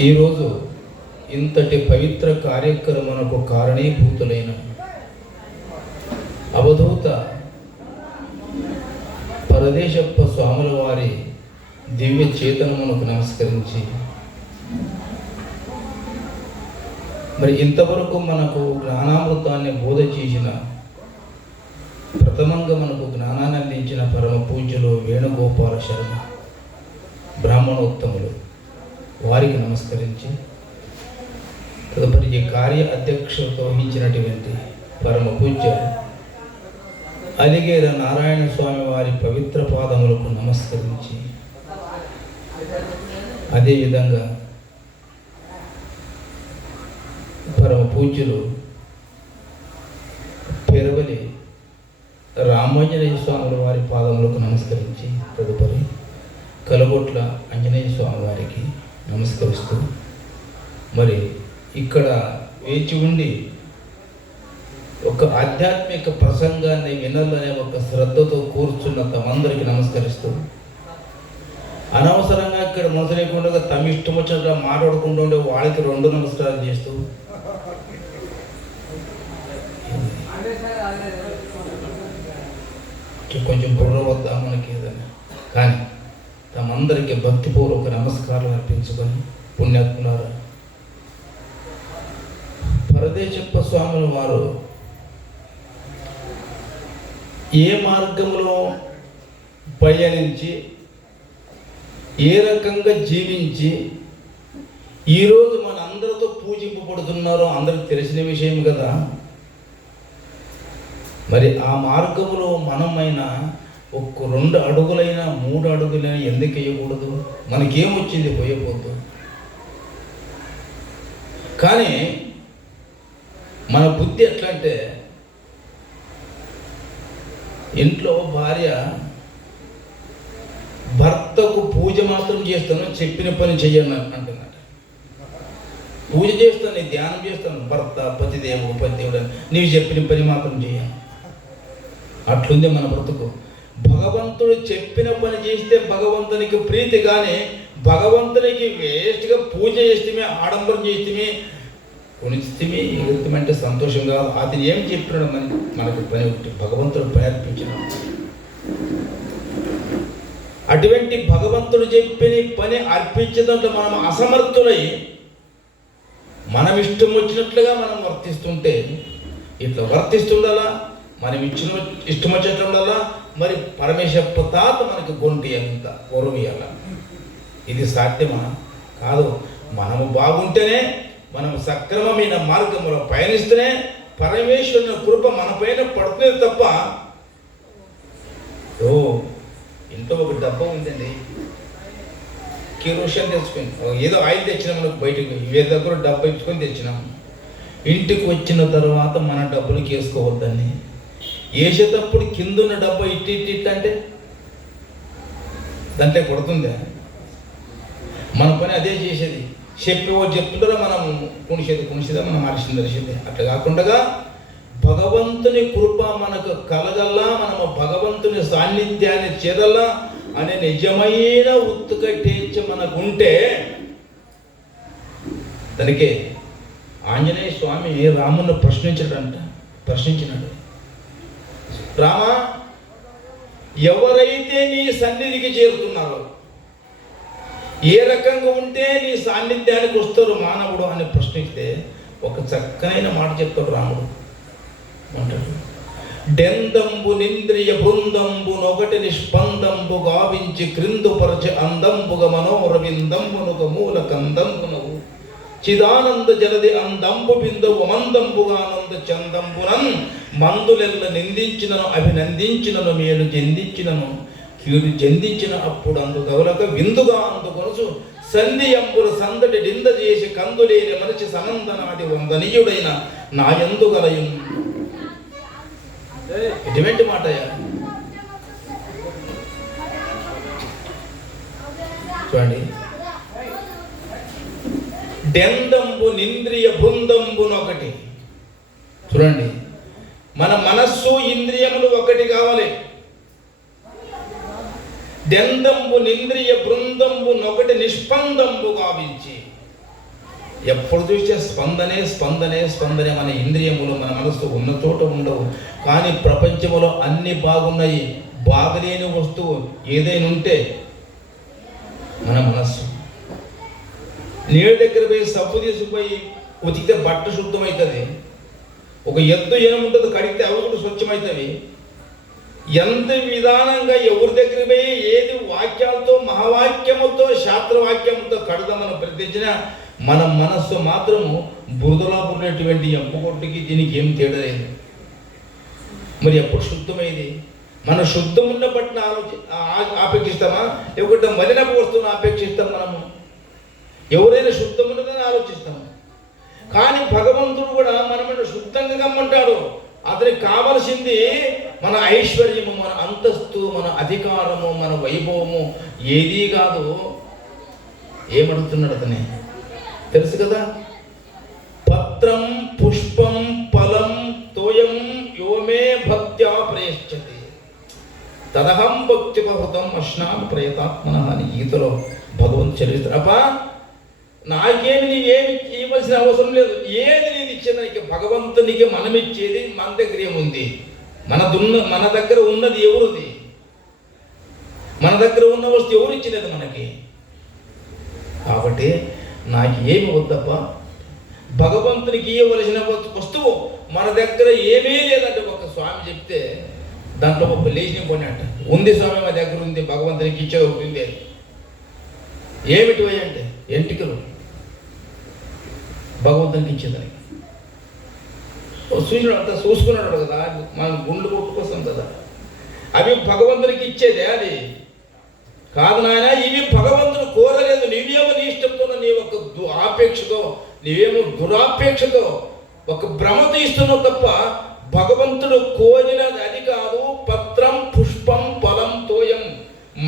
ఈరోజు ఇంతటి పవిత్ర కార్యక్రమమునకు కారణీభూతులైన అవధూత పరదేశప్ప స్వాముల వారి దివ్య చేతనమునకు నమస్కరించి, మరి ఇంతవరకు మనకు జ్ఞానామృతాన్ని బోధ చేసిన, ప్రథమంగా మనకు జ్ఞానాన్ని అందించిన పరమ పూజ్యులు వేణుగోపాల శర్మ బ్రాహ్మణోత్తములు వారికి నమస్కరించి, తదుపరి ఈ కార్య అధ్యక్షత వహించినటువంటి పరమ పూజ్య అలిగేర నారాయణ స్వామి వారి పవిత్ర పాదములకు నమస్కరించి, అదేవిధంగా పరమ పూజ్యులు పెరవలి రామాంజనేయ స్వాముల వారి పాదములకు నమస్కరించి, తదుపరి కలగొట్ల ఆంజనేయ స్వామి వారికి నమస్కరిస్తూ, మరి ఇక్కడ వేచి ఉండి ఒక ఆధ్యాత్మిక ప్రసంగాన్ని వినాలనే ఒక శ్రద్ధతో కూర్చున్న తమందరికి నమస్కరిస్తూ, అనవసరంగా ఇక్కడ మనసు లేకుండా తమ ఇష్టం వచ్చినట్టు మాట్లాడుకుంటూ ఉండే వాళ్ళకి 2 నమస్కారాలు చేస్తూ, కొంచెం బుర్ర వద్దా మనకి ఏదైనా, కానీ తమందరికీ భక్తిపూర్వక నమస్కారాలు అర్పించుకొని, పుణ్యాత్ములారా, పరదేశప్ప స్వాముల వారు ఏ మార్గంలో పయనించి ఏ రకంగా జీవించి ఈరోజు మన అందరితో పూజింపబడుతున్నారో అందరికి తెలిసిన విషయం కదా. మరి ఆ మార్గంలో మనమైనా ఒక 2 అడుగులైనా 3 అడుగులైనా ఎందుకు వేయకూడదు? మనకేమొచ్చింది పోయకూడదు. కానీ మన బుద్ధి ఎట్లా అంటే, ఇంట్లో భార్య భర్తకు పూజ మాత్రం చేస్తాను, చెప్పిన పని చెయ్యను అంటున్నాడు. పూజ చేస్తాను, నేను ధ్యానం చేస్తాను, భర్త పతిదేవుడు పతిదేవుడు అని, నీవు చెప్పిన పని మాత్రం చేయను. అట్లుంది మన బ్రతుకు. భగవంతుడు చెప్పిన పని చేస్తే భగవంతునికి ప్రీతి, కానీ భగవంతునికి వేస్ట్గా పూజ చేస్తే, ఆడంబరం చేస్తే, కొనిస్తమే ఎగురుతామంటే సంతోషంగా అతను ఏం చెప్పినాడు మనకి పని భగవంతుడు పని అర్పించిన. అటువంటి భగవంతుడు చెప్పిన పని అర్పించదంటే మనం అసమర్థులై మనం ఇష్టం వచ్చినట్లుగా మనం వర్తిస్తుంటే, ఇట్లా వర్తిస్తుండాలా, మనం ఇష్టం వచ్చేట్లు ఉండాలా. మరి పరమేశ్వర తాత మనకి గొంటి ఎంత గౌరవియాల, ఇది సాధ్యమా? కాదు. మనము బాగుంటేనే, మనం సక్రమమైన మార్గంలో పయనిస్తేనే పరమేశ్వరుని కృప మన పైన పడుతుంది తప్ప. ఇంట్లో ఒక డబ్బా ఉందండి, కిరోషన్ తెచ్చుకొని ఏదో ఆయిల్ తెచ్చినాం మనకు, బయటకు వేరే దగ్గర డబ్బా ఇచ్చుకొని తెచ్చినాం. ఇంటికి వచ్చిన తర్వాత మన డబ్బులకి వేసుకోవద్దని, వేసేటప్పుడు కింద ఉన్న డబ్బా ఇట్టి అంటే దాంట్లో కొడుతుందా? మన పని అదే చేసేది. చెప్పేవాడు చెప్తుంటారా, మనం కొనిసేదా, మనం అరిసిందే. అట్లా కాకుండా భగవంతుని కృప మనకు కలగల్లా, మనము భగవంతుని సాన్నిధ్యాన్ని చేరల్లా అనే నిజమైన ఉత్తుకట్టేచ్ఛ మనకుంటే, దానికే ఆంజనేయ స్వామి రాముని ప్రశ్నించినాడు. రామ, ఎవరైతే నీ సన్నిధికి చేరుతున్నారో, ఏ రకంగా ఉంటే నీ సాన్నిధ్యానికి వస్తారు మానవుడు అని ప్రశ్నిస్తే ఒక చక్కనైన మాట చెప్తాడు రాముడు. అంటాడు, డెందంబు నింద్రియ బృందంబు నొకటి నిష్పందంబు గావించి క్రిందుపరచ అందంబుగ మనోరవిందంబునుక మూల కందంబునవు చిదానంద జలది అందంబు బిందువు మందంబుగానంద చందంబునన్ మందులెల్ల నిందించినను అభినందించినను మేలు జందించినను కీడు జందించిన అప్పుడు అందు దౌలక విందుగా అందుకొనసు సంధి అంబుల సందడి డింద చేసి కందులేని మనిషి సనందనాది వందనీయుడైన నా యందు గలయం. ఎటువంటి మాటయా చూడండి. డెందంబు నింద్రియ బృందంబునొకటి. చూడండి, మన మనస్సు ఇంద్రియములు ఒకటి కావాలి. దెందంబు నింద్రియ బృందంబు నొకటి నిష్పందంబు గావించి ఎప్పుడు చూస్తే స్పందనే స్పందనే స్పందనే. మన ఇంద్రియములు మన మనస్సు ఉన్న చోట ఉండవు. కానీ ప్రపంచంలో అన్నీ బాగున్నాయి. బాగలేని వస్తువు ఏదైనా ఉంటే మన మనస్సు. నీళ్ళ దగ్గర పోయి సబ్బు తీసుకుపోయి ఉతికితే బట్ట శుద్ధమవుతుంది. ఒక ఎద్దు ఏముంటుంది, కడిగితే అవి కూడా స్వచ్ఛమవుతాయి. ఎంత విధానంగా ఎవరి దగ్గర పోయి ఏది వాక్యాలతో మహావాక్యములతో శాస్త్రవాక్యములతో కడదామని ప్రతిజ్ఞ, మన మనస్సు మాత్రము బురదలా ఉన్నటువంటి ఎంపకొట్టుకి దీనికి ఏం తేడా లేదు. మరి ఎప్పుడు శుద్ధమైంది? మన శుద్ధం ఉన్న బట్టిన ఆపేక్షిస్తామా, లేకుంటే మలిన వస్తువును ఆపేక్షిస్తాం? మనము ఎవరైనా శుద్ధం ఉన్నదని ఆలోచిస్తాము. కానీ భగవంతుడు కూడా మనల్ని శుద్ధంగా గమ్మంటాడు. అతనికి కావలసింది మన ఐశ్వర్యము, మన అంతస్తు, మన అధికారము, మన వైభవము ఏదీ కాదు. ఏమడుగుతున్నాడు అతనే తెలుసు కదా. పత్రం పుష్పం ఫలం తోయం యోమే భక్త్యా ప్రయశ్చతి తదహం భక్తిపహృతం అశ్నాం ప్రయతాత్మన అని గీతలో భగవంతు చరిత్ర. అప్ప నాకేమి నీవేమి ఇవ్వాల్సిన అవసరం లేదు. ఏది నేను ఇచ్చేదానికి భగవంతునికి మనం ఇచ్చేది మన దగ్గర ఏముంది? మన దగ్గర ఉన్నది ఎవరిది? మన దగ్గర ఉన్న వస్తువు ఎవరు ఇచ్చినది మనకి? కాబట్టి నాకు ఏమి వద్దప్ప, భగవంతునికి ఇవ్వవలసిన వస్తువు మన దగ్గర ఏమీ లేదంటే ఒక స్వామి చెప్తే దాంట్లో ఒక లేచిన పోయినట్ట ఉంది. స్వామి మా దగ్గర ఉంది, భగవంతునికి ఇచ్చేది ఒకటి ఉంది. ఏమిటి అంటే ఎంటికలు భగవంతునికి ఇచ్చేదానికి. సూర్యుడు అంతా చూసుకున్నాడు కదా, మనం గుండెలు కొట్టుకొస్తాం కదా, అవి భగవంతునికి ఇచ్చేదే. అది కాదు నాయన, ఇవి భగవంతుడు కోరలేదు. నీవేమో నీ ఇష్టంతో, నీ ఒక ఆపేక్షతో, నీవేమో దురాపేక్షతో ఒక భ్రమతో ఇస్తున్నావు తప్ప భగవంతుడు కోరినది అది కాదు. పత్రం పుష్పం ఫలం తోయం.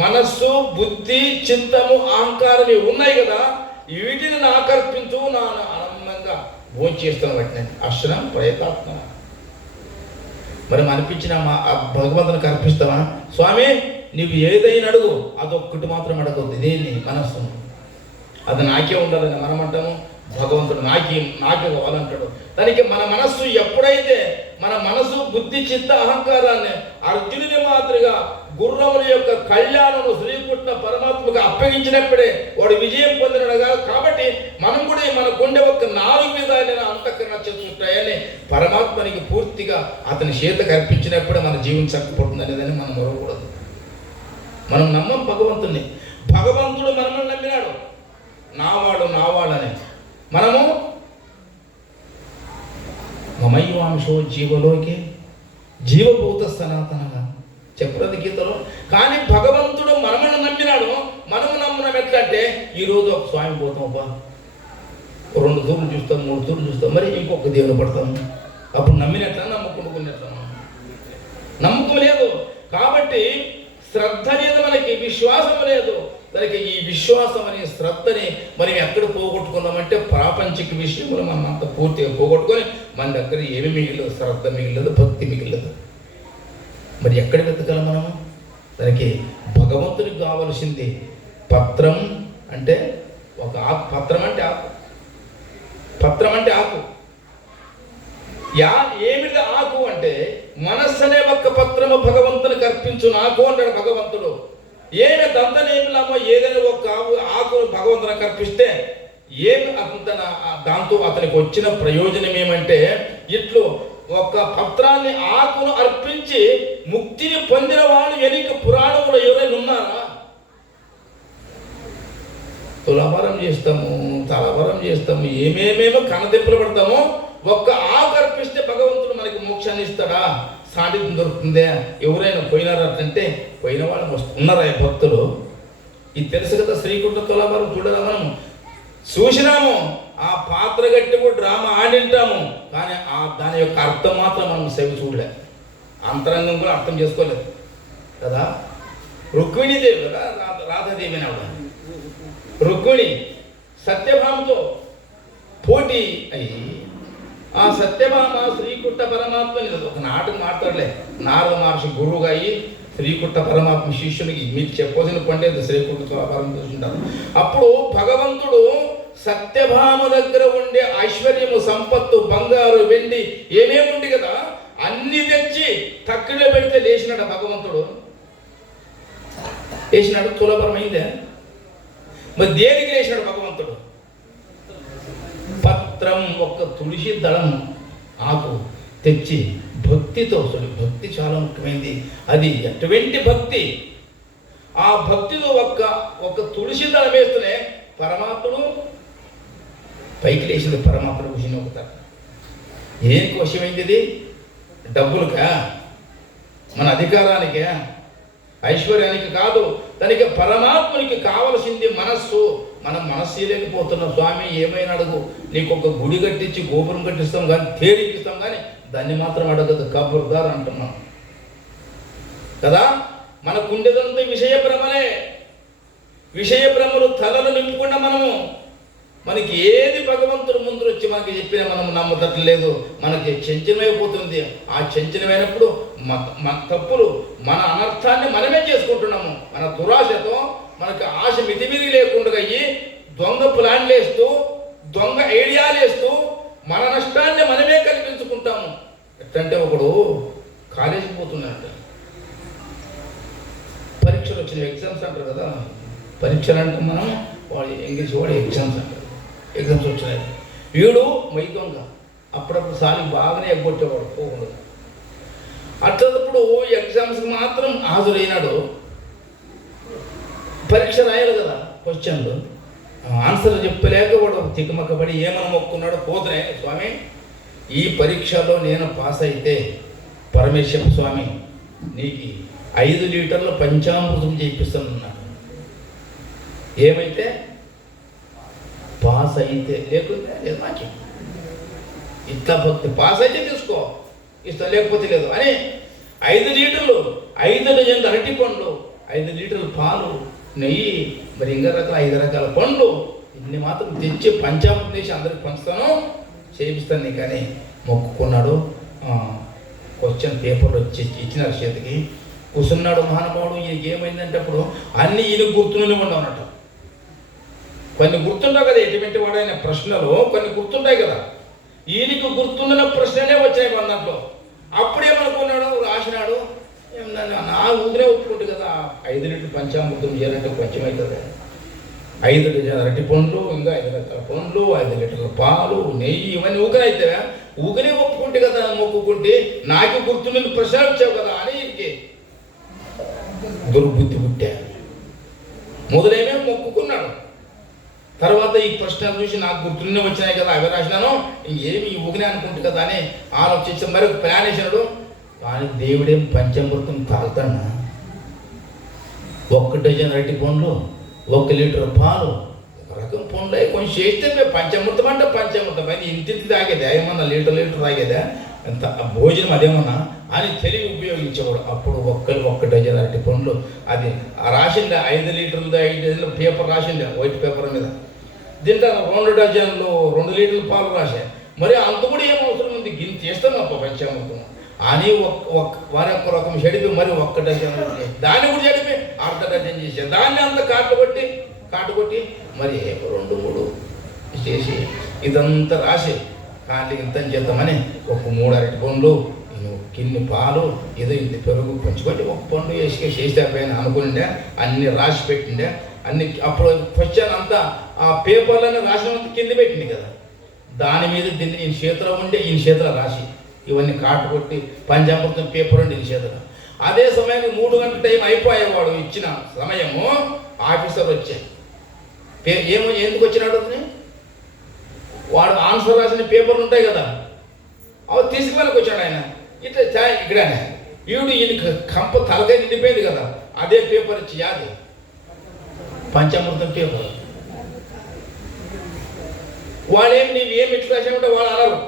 మనస్సు బుద్ధి చిత్తము అహంకారం ఉన్నాయి కదా, వీటిని నాకు అర్పించు, నా ఆనందంగా భోంచేస్తాను వాటిని అశ్రం ప్రయతాత్మ. మరి అనిపించిన మా భగవంతునికి అర్పిస్తావా? స్వామి నువ్వు ఏదైనా అడుగు, అదొక్కటి మాత్రం అడగొద్దు. దేన్ని? మనస్సును. అది నాకే ఉండాలని మనం అంటాము. భగవంతుడు నాకే కావాలంటాడు. దానికి మన మనస్సు ఎప్పుడైతే మన మనసు బుద్ధి చిత్త అహంకారాన్ని అర్జునుని మాదిరిగా గుర్రముల యొక్క కళ్యాణను శ్రీకృష్ణ పరమాత్మకు అప్పగించినప్పుడే వాడు విజయం పొందినడుగా. కాబట్టి మనం కూడా మన గుండె ఒక 4 విధాలైన అంతఃకరణ చెందుతాయని పరమాత్మనికి పూర్తిగా అతని చేతకు అర్పించినప్పుడే మన జీవనం చక్కపడుతుంది అనేదని మనం మరవకూడదు. మనం నమ్మం భగవంతుని. భగవంతుడు మనల్ని నమ్మినాడు, నావాడని. మనము మమైవాంశో జీవలోకే జీవభూత సనాతనగా చెప్పలేదు గీతలో. కానీ భగవంతుడు మనల్ని నమ్మినాడు. మనము నమ్మినాం ఎట్లా అంటే, ఈరోజు ఒక స్వామి పోతాం, 2 తూర్లు చూస్తాం, 3 తూర్లు చూస్తాం, మరి ఇంకొక దేవుని పడతాము. అప్పుడు నమ్మినట్లా నమ్ముకున్నట్లా? నమ్మకం లేదు. కాబట్టి శ్రద్ధ లేదు, మనకి విశ్వాసం లేదు. దానికి ఈ విశ్వాసం అనే శ్రద్ధని మనం ఎక్కడ పోగొట్టుకున్నామంటే ప్రాపంచిక విషయంలో మనం అంత పూర్తిగా పోగొట్టుకొని మన దగ్గర ఏమి మిగిలేదు? శ్రద్ధ మిగిలేదు, భక్తి మిగిలేదు. మరి ఎక్కడ వెతకాలి మనము? దానికి భగవంతునికి కావలసింది పత్రం అంటే ఒక ఆకు. పత్రం అంటే ఆకు. పత్రం అంటే ఆకు. ఏమిటి ఆకు అంటే మనస్సు అనే ఒక్క పత్రము భగవంతునికి అర్పించు నాకు అంటాడు భగవంతుడు. ఏమి దంతనేమిలామో ఏదైనా ఒక ఆకు భగవంతునికి అర్పిస్తే ఏమి దాంతో అతనికి వచ్చిన ప్రయోజనం ఏమంటే, ఇట్లు ఒక పత్రాన్ని ఆకును అర్పించి ముక్తిని పొందిన వాడు వెనుక పురాణంలో ఎవరైనా ఉన్నారా? తులాభారం చేస్తాము, తలభారం చేస్తాము, ఏమేమేమో కనదెప్పులు పడతాము. ఒక్క ఆకు అర్పిస్తే భగవంతుడు మనకి మోక్షాన్ని ఇస్తాడా? సాండిత్యం దొరుకుతుందే? ఎవరైనా పోయినారా అంటే పోయిన వాళ్ళు ఉన్నారా భక్తులు? ఇది తెలుసు కదా. శ్రీకుంఠ తులాభారం చూడరా? మనం చూసినాము, ఆ పాత్ర గట్టి కూడా డ్రామా ఆడింటాము, కానీ దాని యొక్క అర్థం మాత్రం మనం సెవి చూడలే, అంతరంగం కూడా అర్థం చేసుకోలేదు కదా. రుక్మిణీదేవి కదా, రాధాదేవి అని ఆవిడ. రుక్మిణి సత్యభామతో పోటీ అయ్యి ఆ సత్యభామ శ్రీకుట్ట పరమాత్మని ఒక నాటకం మాట్లాడలే. నారద మహర్షి గురువుగా అయ్యి శ్రీకుట్ట పరమాత్మ శిష్యునికి మీకు చెప్పవలసిన పండేది శ్రీకుట్ట పరమ చూసుకుంటారు. అప్పుడు భగవంతుడు సత్యభామ దగ్గర ఉండే ఐశ్వర్యము, సంపత్తు, బంగారు, వెండి ఏమేముంది కదా, అన్ని తెచ్చి తక్కువ పెడితే లేచినాడు భగవంతుడు. లేచినాడు, తులభరమైందే. మరి దేనికి లేచినాడు భగవంతుడు? పత్రం, ఒక్క తులసి దళం ఆకు తెచ్చి భక్తితో, భక్తి చాలా ముఖ్యమైనది. అది ఎటువంటి భక్తి? ఆ భక్తితో ఒక్క తులసి దళం వేస్తూనే పరమాత్ముడు పైకి లేచింది. పరమాత్ముడు విషయం ఒకతారు. ఏనికి వశమైంది ఇది? డబ్బులకా, మన అధికారానికే, ఐశ్వర్యానికి కాదు. దానికి పరమాత్మునికి కావలసింది మనస్సు. మనం మనస్సు లేకపోతున్నాం. స్వామి ఏమైనా అడుగు, నీకు ఒక గుడి కట్టించి గోపురం కట్టిస్తాం కానీ, తేలిపిస్తాం కానీ దాన్ని మాత్రం అడగదు. కబుర్దార్ అంటున్నాం కదా. మనకుండేదంతా విషయ భ్రమలే. విషయ భ్రమలు తలలు నింపుకుండా మనకి ఏది భగవంతుడు ముందు వచ్చి మనకి చెప్పినా మనం నమ్మతట్లేదు. మనకి చంచలమైపోతుంది. ఆ చంచలమైనప్పుడు మన తప్పులు, మన అనర్థాన్ని మనమే చేసుకుంటున్నాము. మన దురాశతో మనకి ఆశ మితిమిరి లేకుండా అయ్యి దొంగ ప్లాన్లు వేస్తూ, దొంగ ఐడియాలు వేస్తూ మన నష్టాన్ని మనమే కల్పించుకుంటాము. ఎట్లంటే ఒకడు కాలేజీకి పోతున్నాడు, పరీక్షలు వచ్చినాయి, ఎగ్జామ్స్ అంటారు కదా. పరీక్షలు అంటే మనం వాడు ఇంగ్లీష్ వాడు ఎగ్జామ్స్ అంటారు. ఎగ్జామ్స్ వచ్చినాయి. వీడు మై దొంగ, అప్పుడప్పుడు సాలి బాగానే ఎగ్గొట్టేవాడు పోకుండా. అట్లప్పుడు ఎగ్జామ్స్కి మాత్రం హాజరైనాడు. పరీక్ష రాయాలి కదా, క్వశ్చన్లు ఆన్సర్లు చెప్పలేక వాడు తికమక్కబడి ఏమని మొక్కున్నాడు. పోతే స్వామి ఈ పరీక్షలో నేను పాస్ అయితే పరమేశ్వర స్వామి నీకు 5 లీటర్ల పంచామృతం చేయిస్తానన్నాడు. ఏమైతే పాస్ అయితే, లేకుంటే లేదు. మాకి ఇట్లా భక్తి, పాస్ అయితే తీసుకో, ఇష్టం లేకపోతే లేదు అని 5 లీటర్లు, 5 డజన్లు అరటి పండ్లు, 5 లీటర్లు పాలు, నెయ్యి, మరి ఇంకా 5 రకాల పండ్లు, ఇన్ని మాత్రం తెచ్చి పంచామృతం చేసి అందరికి పంచుతాను, చేయిస్తాను నీకు అని మొక్కుకున్నాడు. క్వశ్చన్ పేపర్లు వచ్చి ఇచ్చినారు చేతికి. కూర్చున్నాడు మహానుభావుడు. ఈయనకి ఏమైందంటే అప్పుడు అన్నీ ఈయన గుర్తునే ఉండవన్నట్టు. కొన్ని గుర్తుంటావు కదా, ఎటువంటి వాడైన ప్రశ్నలు కొన్ని గుర్తుంటాయి కదా. ఈయనకి గుర్తుండిన ప్రశ్నలే వచ్చాయి మన దాంట్లో. అప్పుడేమనుకున్నాడు, రాసినాడు. నా ఊరినే ఒప్పుకుంటు కదా, 5 లీటర్లు పంచామృతం చేయాలంటే కొంచెం అవుతుంది. 5 డజన్ అరటి పండ్లు, ఇంకా 5 రకాల పండ్లు, 5 లీటర్ల పాలు, నెయ్యి, ఇవన్నీ ఊకనైతే ఊకనే ఒప్పుకుంటే కదా, మొక్కుకుంటే నాకు గుర్తుండిన ప్రశ్నలు వచ్చావు కదా అని ఈయనకి దుర్బుద్ధి పుట్టా. మొదలైనా మొక్కుకున్నాడు. తర్వాత ఈ ప్రశ్నలు చూసి నాకు గుర్తున్నే వచ్చినాయి కదా, అవి రాసినాను, ఇంకేమి ఊగినే అనుకుంటు కదా అని ఆలోచించి మరి ప్లాన్ వేసినాడు. కానీ దేవుడేం పంచామృతం తాగుతాడా? 1 డజన్ అరటి పండ్లు, 1 లీటర్ పాలు, ఒక రకం పండ్లు అవి కొంచెం చేస్తే పంచామృతం అంటే పంచామృతం అది ఇంటి తాగేదా, ఏమన్నా లీటర్ తాగేదా, ఎంత భోజనం అదేమన్నా అని తెలివి ఉపయోగించేవాడు. అప్పుడు 1 డజన్ అరటి పండ్లు, అది రాసిండే 5 లీటర్లు 5 డజన్లు పేపర్ రాసిండే వైట్ పేపర్ మీద. దీంట్లో 2 డజన్లు 2 లీటర్ల పాలు రాసా. మరి అంత కూడా ఏం అవసరం ఉంది, గిన్నె తీస్తాను అప్ప పంచామృతం అని వారి ఒక్క రకం చెడిపి మరి 1 డజన్ దాన్ని కూడా చెడిపి 1/2 డజన్ చేసా. దాన్ని అంత కాటు కొట్టి మరి 2, 3 చేసి ఇదంతా రాసి కాళ్ళకి ఇంత చేద్దామని 3 అరటి పండ్లు, కిన్ని పాలు, ఏదో ఇంత పెరుగు పంచుకొని 1 పండు వేసి చేస్తే పైన అనుకునిండే, అన్ని రాసి పెట్టిండే అన్ని. అప్పుడు క్వశ్చన్ అంతా ఆ పేపర్లను రాసినంత కింద పెట్టింది కదా, దాని మీద దీన్ని ఈయన చేతిలో ఉండే, ఈయన చేతిలో రాసి ఇవన్నీ కాటు కొట్టి పంచామృతం పేపర్ ఉండి ఈయన చేతిలో. అదే సమయానికి 3 గంటల టైం అయిపోయేవాడు ఇచ్చిన సమయము. ఆఫీసర్ వచ్చా, ఎందుకు వచ్చినాడు? వాడు ఆన్సర్ రాసిన పేపర్లు ఉంటాయి కదా, అవి తీసుకువెళ్ళకి వచ్చాడు ఆయన. ఇట్లా ఇక్కడ ఈయనకి కంప తలకాయ నిండిపోయింది కదా, అదే పేపర్ ఇచ్చి యాది పంచామృతం పేపర్. వాడేమి నీవు ఏమి ఇట్లా రాసామంటే వాడు అనరు.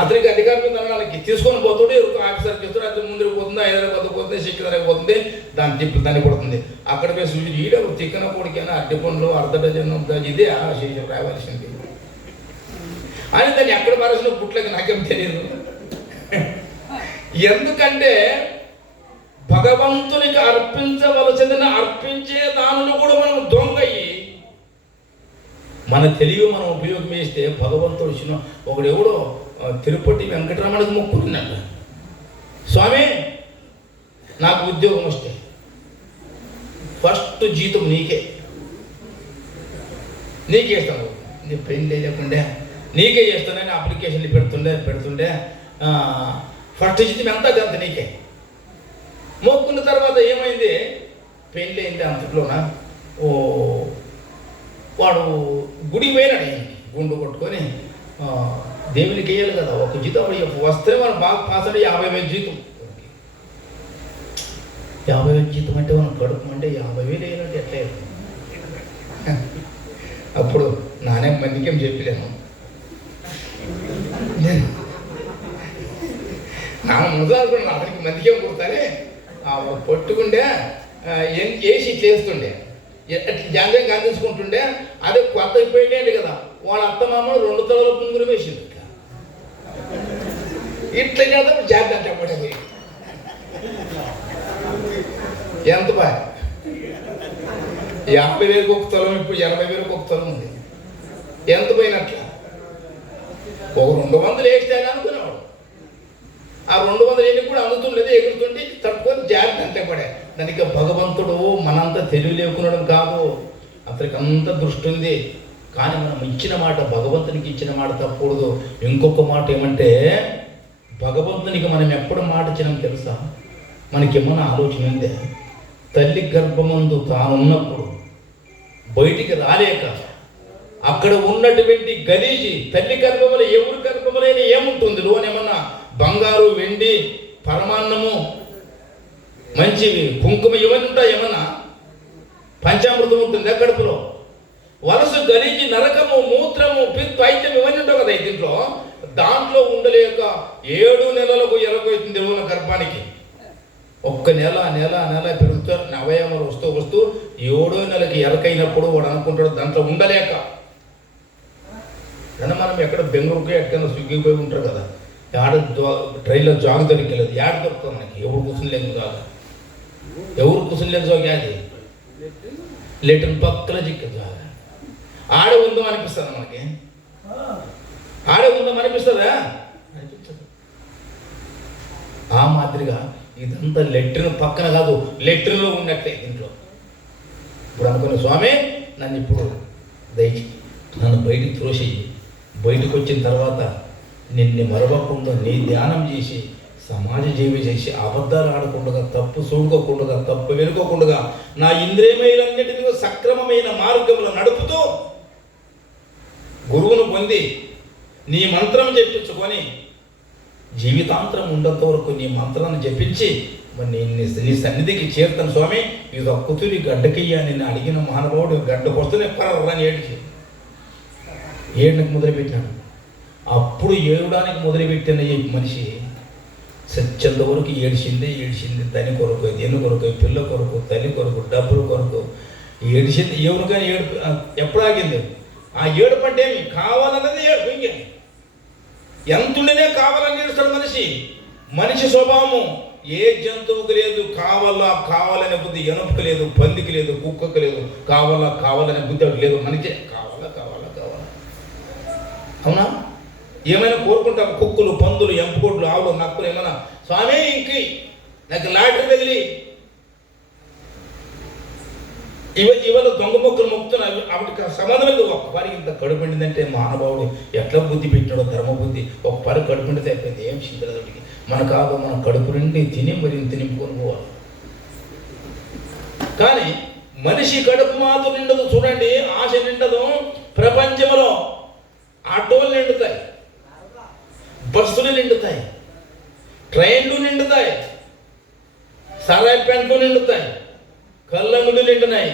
అతనికి అధికారం అనడానికి తీసుకొని పోతుంటే ఆఫీసర్కి ఇస్తాడు. అతను ముందుకు పోతుంది, 5 పోతుంది, సిక్కి పోతుంది, దాని తిప్పి దాన్ని కొడుతుంది. అక్కడ పోయి చూసి ఈడకు తిక్కన కొడికైనా అరటి పండ్లు 1/2 డజన్ ఇదే రావాల్సింది అని దాన్ని ఎక్కడ పారేసిన పుట్లకి నాకేం తెలియదు. ఎందుకంటే భగవంతునికి అర్పించవలసిందని అర్పించే దానిలో కూడా మనం దొంగయి మన తెలివి మనం ఉపయోగం చేస్తే భగవంతుడు ఒకడెవడో తిరుపతి వెంకటరమణకు మొక్కుకున్నాడు, స్వామి నాకు ఉద్యోగం వస్తే ఫస్ట్ జీతం నీకే ఇస్తాను, నీ పెళ్ళి లేకుండా నీకే చేస్తానని అప్లికేషన్లు పెడుతుండే ఫస్ట్ జీతం ఎంత అంత నీకే. మొక్కున్న తర్వాత ఏమైంది, పెళ్ళి అయింది. అంతట్లోన వాడు గుడికి పోయినాడు, గుండు కొట్టుకొని దేవునికి వేయాలి కదా, ఒక జీతం వస్తే వాడు బాగా పాస్ అంటే 50,000 జీతం. 50,000 జీతం అంటే మనం కడుపు అంటే 50,000 వేయాలంటే ఎట్లా? అప్పుడు నానే మందికేం చెప్పలేను, నా ముదారుకున్నాను అతనికి మందికేం కుడతానే పట్టుకుంటే వేసి చేస్తుండే, జాగ్రత్తగా గాంధించుకుంటుండే. అదే కొత్త అయిపోయింది కదా, వాళ్ళ అత్తమామలు 2 తలల పుంగురు వేసింది. ఇట్లా కదా జాగ్రత్త పడేది. ఎంత బాగా 50,000 ఒక తులం, ఇప్పుడు 80,000 ఒక తులం ఉంది. ఎంత పోయినట్లా? ఒక 200 వేస్తే అనుకునేవాడు, ఆ 200 ఎన్ని కూడా అందుతుండేది, ఎగురుతుంటే తట్టుకొని జాగ్రత్త అంటే పడే. దానికి భగవంతుడు మనంతా తెలివి లేకునడం కాదు, అతనికి అంత దృష్టి ఉంది. కానీ మనం ఇచ్చిన మాట, భగవంతునికి ఇచ్చిన మాట తప్పకూడదు. ఇంకొక మాట ఏమంటే, భగవంతునికి మనం ఎప్పుడు మాట ఇచ్చినాం తెలుసా? మనకేమన్నా ఆలోచన ఉందే? తల్లి గర్భమందు తానున్నప్పుడు బయటికి రాలేక అక్కడ ఉన్నటువంటి గలీజి తల్లి గర్భములు, ఎవరి గర్భములైనా ఏముంటుంది? లోనేమన్నా బంగారు, వెండి, పరమాన్నము, మంచివి, కుంకుమ ఇవన్నీ ఉంటాయి. ఏమన్నా పంచామృతం ఉంటుందా కడుపులో? వలసు, గలీజి, నరకము, మూత్రము, పిత్తు, ఐత్యం ఇవన్నీ ఉంటావు కదా దీంట్లో. దాంట్లో ఉండలేక 7 నెలలకు ఎరగవుతుంది ఉన్న గర్భానికి. ఒక్క నెల పెరుగుతారు, అవయవాలు వస్తూ 7వ నెలకి ఎరకైనప్పుడు వాడు అనుకుంటాడు దాంట్లో ఉండలేక. కానీ మనం ఎక్కడ బెంగళూరుకి ఎక్కడైనా స్విగ్గీకి పోయి ఉంటారు కదా, ఆడ ట్రైన్లో జాగ్ దొరికలేదు, యాడ దొరుకుతాం మనకి? ఎవరు కూర్చునిలేదు జాగ, ఎవరు కూర్చునిలేదు జాగ, అది లెటర్ పక్కన చిక్క జాగ. ఆడ ఉందో అనిపిస్తుందా మనకి? ఆడ ఉందో అనిపిస్తుందా? అనిపించదు. ఆ మాదిరిగా ఇదంతా లెట్రిన్ పక్కన కాదు, లెట్రిన్లో ఉన్నట్లే దీంట్లో. ఇప్పుడు అనుకున్న, స్వామి నన్ను ఇప్పుడు నన్ను బయటికి త్రోసేయి, బయటకు వచ్చిన తర్వాత నిన్ను మరవకుండా నీ ధ్యానం చేసి సమాజ జీవి చేసి అబద్ధాలు ఆడకుండా, తప్పు చూడుకోకుండా, తప్పు వెనుకోకుండా నా ఇంద్రియములన్నిటినీ సక్రమమైన మార్గంలో నడుపుతూ గురువును పొంది నీ మంత్రం చెప్పించుకొని జీవితాంతరం ఉండేంత వరకు నీ మంత్రాన్ని జపించి మరి నీ సన్నిధికి చేరుతాను స్వామి. ఇది ఒక్కతురి గడ్డకయ్యా నిన్ను అడిగిన మహానుభావుడు గడ్డకు వస్తూనే పర్రని ఏడుకి మొదలుపెట్టాడు. అప్పుడు ఏడడానికి మొదలుపెట్టిన ఈ మనిషి సత్యంత వరకు ఏడిచింది. తని కొరకు, దేని కొరకు, పిల్ల కొరకు, తల్లి కొరకు, డబ్బుల కొరకు ఏడిచింది. ఎవరికైనా ఏడుపు ఎప్పుడు ఆగింది? ఆ ఏడుపు అంటే ఏమి కావాలన్నది ఏడుపు. ఇంకే ఎంతుండేనే కావాలని ఏడుస్తాడు మనిషి స్వభావము. ఏ జంతువుకు లేదు కావాలనే బుద్ధి, ఎనుపుకు లేదు, పందికి లేదు, కుక్కకు లేదు, కావాలనే బుద్ధి అవి లేదు. మనిషే కావాలా. అవునా? ఏమైనా కోరుకుంటాం, కుక్కులు, పందులు, ఎంపుకోట్లు, ఆవులు, నక్కులు ఏమైనా, స్వామి ఇంకి నాకు లాటరీ తగిలి ఇవాళ దొంగ మొక్కలు మొక్కుతున్నాయి. ఆవిడకి సమాధానం లేదు. ఒక్కపారికి ఇంత కడుపుండిందంటే మహానుభావుడు ఎట్లా బుద్ధి పెట్టాడో, ధర్మ బుద్ధి. ఒక్కపారి కడుపుండితే అయిపోయింది, ఏం చింతలకి మన కాదు. మనం కడుపు నిండి తిని మరి నింపుకొని పోవాలి. కానీ మనిషి కడుపు మాత్రం నిండదు. చూడండి, ఆశ నిండదు. ప్రపంచంలో ఆటోలు నిండుతాయి, బస్సులు నిండుతాయి, ట్రైన్లు నిండుతాయి, సరాయి ప్యాంట్లు నిండుతాయి, కళ్ళంగులు నిండున్నాయి,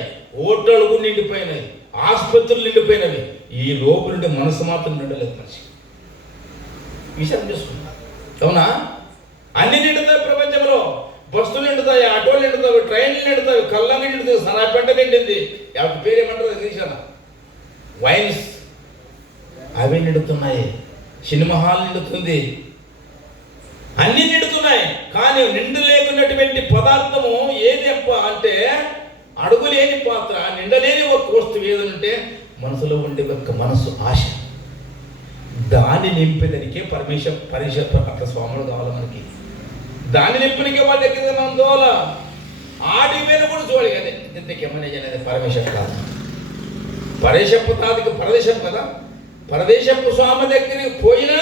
ఓటడుగు నిండిపోయినాయి, ఆసుపత్రులు నిండిపోయినవి. ఈ లోపు నుండి మనసు మాత్రం నిండలేదు. మనిషి విషయం చేసుకున్నా. అవునా? అన్ని నిండుతాయి ప్రపంచంలో. బస్సులు నిండుతాయి, ఆటోలు నిండుతాయి, ట్రైన్లు నిండుతాయి, కళ్ళంగి నిండుతాయి, సరాయి పెంట నిండింది. వాటి పేరు ఏమంటారు తెలిసానా? వైన్స్ అవి నిండుతున్నాయి, సినిమా హాల్ నిండుతుంది, అన్ని నిండుతున్నాయి. కానీ నిండు లేకున్నటువంటి పదార్థము ఏది అంటే అడుగులేని పాత్ర, నిండలేని ఒక వస్తువు ఏదంటే మనసులో ఉండే ఒక మనసు ఆశ, దాన్ని నింపేదానికే పరిషత్ స్వాములు కావాలి మనకి. దాన్ని నింపనికే వాళ్ళ దగ్గర మనం దోల ఆడి మీద కూడా చూడాలి కదా. ఇంతకేమనే అనేది పరమేశ్వర కాదు, పరదేశపు తాదికి పరదేశం కదా. పరదేశపు స్వామి దగ్గరికి పోయినా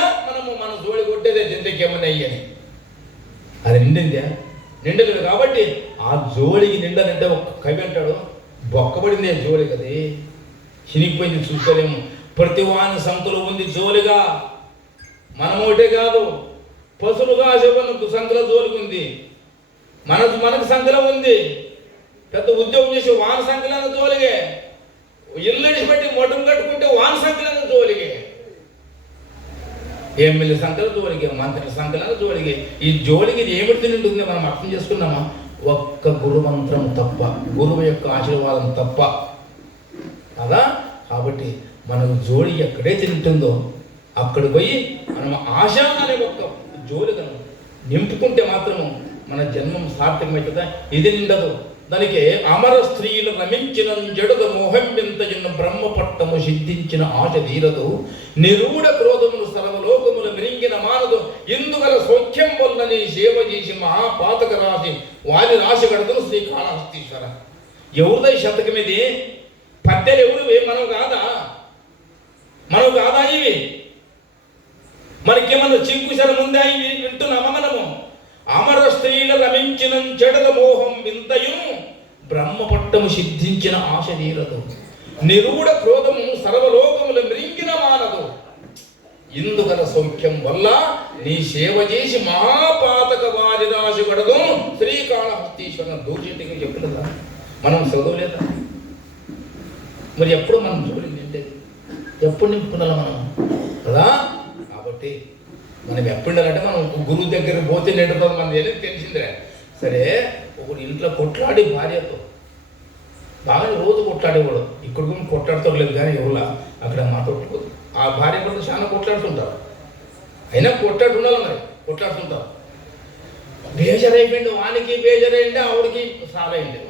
మన జోడి కొట్టేదే దింతకేమని అయ్యని. అది నిండిందా? నిండలేదు. కాబట్టి ఆ జోడికి నిండనంటే ఒక కవి అంటాడు, బొక్కబడింది ఆ జోడి కదే, చినిగిపోయింది చూసుకోలేము. ప్రతి వాని సంతలో ఉంది జోలిగా. మనం ఒకటే కాదు, పశువులుగా శివనకు సంఖ్యలో జోలికుంది, మనకు సంఖ్యలో ఉంది. పెద్ద ఉద్యోగం చేసి వాన సంఖ్యలను జోలిగే, ఇల్లు విడిచిపెట్టి మొట్టం కట్టుకుంటే వాన సంఖ్యలను జోలిగే, ఎమ్మెల్యే సంఖ్యలో జోలిగే, మంత్రుల సంఖ్యలను జోలిగే. ఈ జోలికి ఏమిటి ఉంటుంది మనం అర్థం చేసుకున్నామా? ఒక్క గురుమంత్రం తప్ప, గురువు యొక్క ఆశీర్వాదం తప్ప కదా. కాబట్టి మనకు జోడి ఎక్కడైతే ఉంటుందో అక్కడ పోయి మనం ఆశ అనే ఒక్క జోలికను నింపుకుంటే మాత్రము మన జన్మం సార్థకమవుతుందా? ఇది నిండదు. దానికి అమర స్త్రీలు రమించిన జడదు మోహం వింతయున్న బ్రహ్మ పట్టము సిద్ధించిన ఆశ తీరదు, నిరూఢ క్రోధములు సర్వలోకములు మిరింగిన మానదు, ఇందుగల సౌఖ్యం వల్ల నీ సేవ చేసి మహాపాతక రాశి వారి రాశి కడతను శ్రీకాళహస్తీశ్వర. ఎవరిదై శతకం ఇది? పద్దెలు ఎవరు? మనం కాదా? ఇవి మనకేమన్నా చింకుశరం ఉందా? ఇవి వింటున్నామా మనము? అమర స్త్రీల రమించిన చెడల మోహం వింతయు బ్రహ్మపట్టము సిద్ధించిన ఆశ తీరదు, నిరూఢ క్రోధము సర్వలోకముల మృంగిన మానదు, ఇందుగల సౌఖ్యం వల్ల నీ సేవ చేసి మహాపాతక వారి రాశి కడదు శ్రీకాళహస్తీశ్వర. దూర్జటిగా చెప్పలేదా? మనం చదవలేదా? మరి ఎప్పుడు మనం చూడండి నిండేది, ఎప్పుడు నింపుకున్నాం మనం కదా. కాబట్టి మనం ఎప్పుడు ఉండాలంటే మనం గురువు దగ్గర పోతే నిండుతుంది మనది అనేది తెలిసిందే. సరే, ఒకడు ఇంట్లో కొట్లాడి భార్యతో బాగా రోజు కొట్లాడేవాడు, ఇక్కడ కూడా కొట్లాడుకోలేదు కానీ ఎవరులా అక్కడ మాట్లాడుకోదు. ఆ భార్య కూడా చాలా కొట్లాడుతుంటారు, అయినా కొట్లాడు ఉండాలి, మరి కొట్లాడుతుంటారు. బేజరైపోయింది, వానికి బేజరైంది, ఆవిడికి సాలైంది,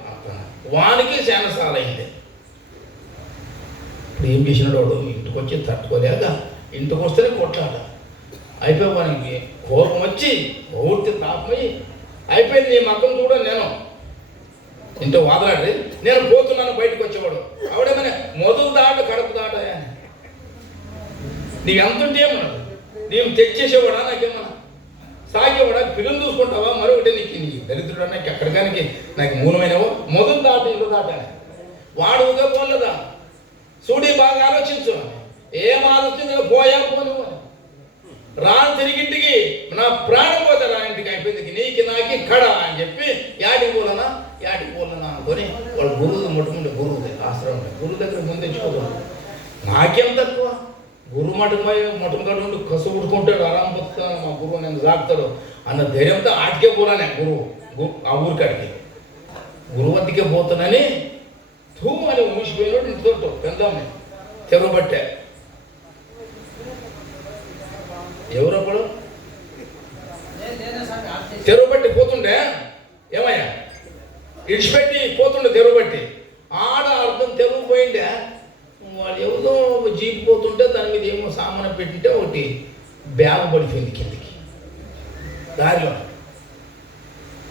వానికి చాలా సాలైంది. ఇప్పుడు ఏం చేసినాడు వాడు? ఇంటికి వచ్చి తట్టుకోలేక ఇంటికి వస్తేనే కొట్లాడ అయిపోయి, వానికి కోపం వచ్చి పూర్తి తాపమై అయిపోయింది. నీ మక్కను చూడ, నేను ఇంట్లో వాదలాడి నేను పోతున్నాను, బయటకు వచ్చేవాడు. ఆవిడేమైనా మొదలు దాట కడుపు దాట నీకు ఎంతుంటే ఏమన్నది? నేను తెచ్చేసేవాడా? నాకేమన్నా సాగేవాడా? పిల్లలు చూసుకుంటావా? మరొకటి నీకు దరిద్రుడు నాకు ఎక్కడికానికి నాకు మూలమైనవో మొదలు దాట ఇల్లు దాట వాడు ఉగా పోలేదా? చూడి బాగా ఆలోచించు. ఏం ఆలోచించు? పోయా పోను రాను తిరిగింటికి నా ప్రాణం పోతే రా ఇంటికి, అయిపోయింది నీకు నాకి కడ అని చెప్పి యాటికి పోలనా అనుకొని వాళ్ళు గురువు ముట్టుకుంటే గురువు ఆశ్రమం గురువు దగ్గర ముందు తెచ్చుకోవాలి. నాకేం తక్కువ? గురువు మొట్టమొదటి నుండి కసు ఉడుకుంటాడు, ఆరాం పోతాను, మా గురువు నేను సాగుతాడు అన్న ధైర్యంతో ఆటికే పోరానే గురువు ఆ ఊరికాడికి గురువు వద్దకే పోతానని తూ అని మూసిపోయినాడు. ఇంటితో పెద్దాన్ని తెరవబట్టే ఎవరప్పుడు తెరువు బట్టి పోతుండే ఏమయ్యా ఇడిచిపెట్టి పోతుండే తెరువు బట్టి ఆడ అర్థం తెరువు పోయిండే. వాళ్ళు ఎవరో జీప్ పోతుంటే దాని మీద ఏమో సామాను పెట్టింటే ఒకటి బ్యాగ్ పడిపోయింది కిందికి దారిలో.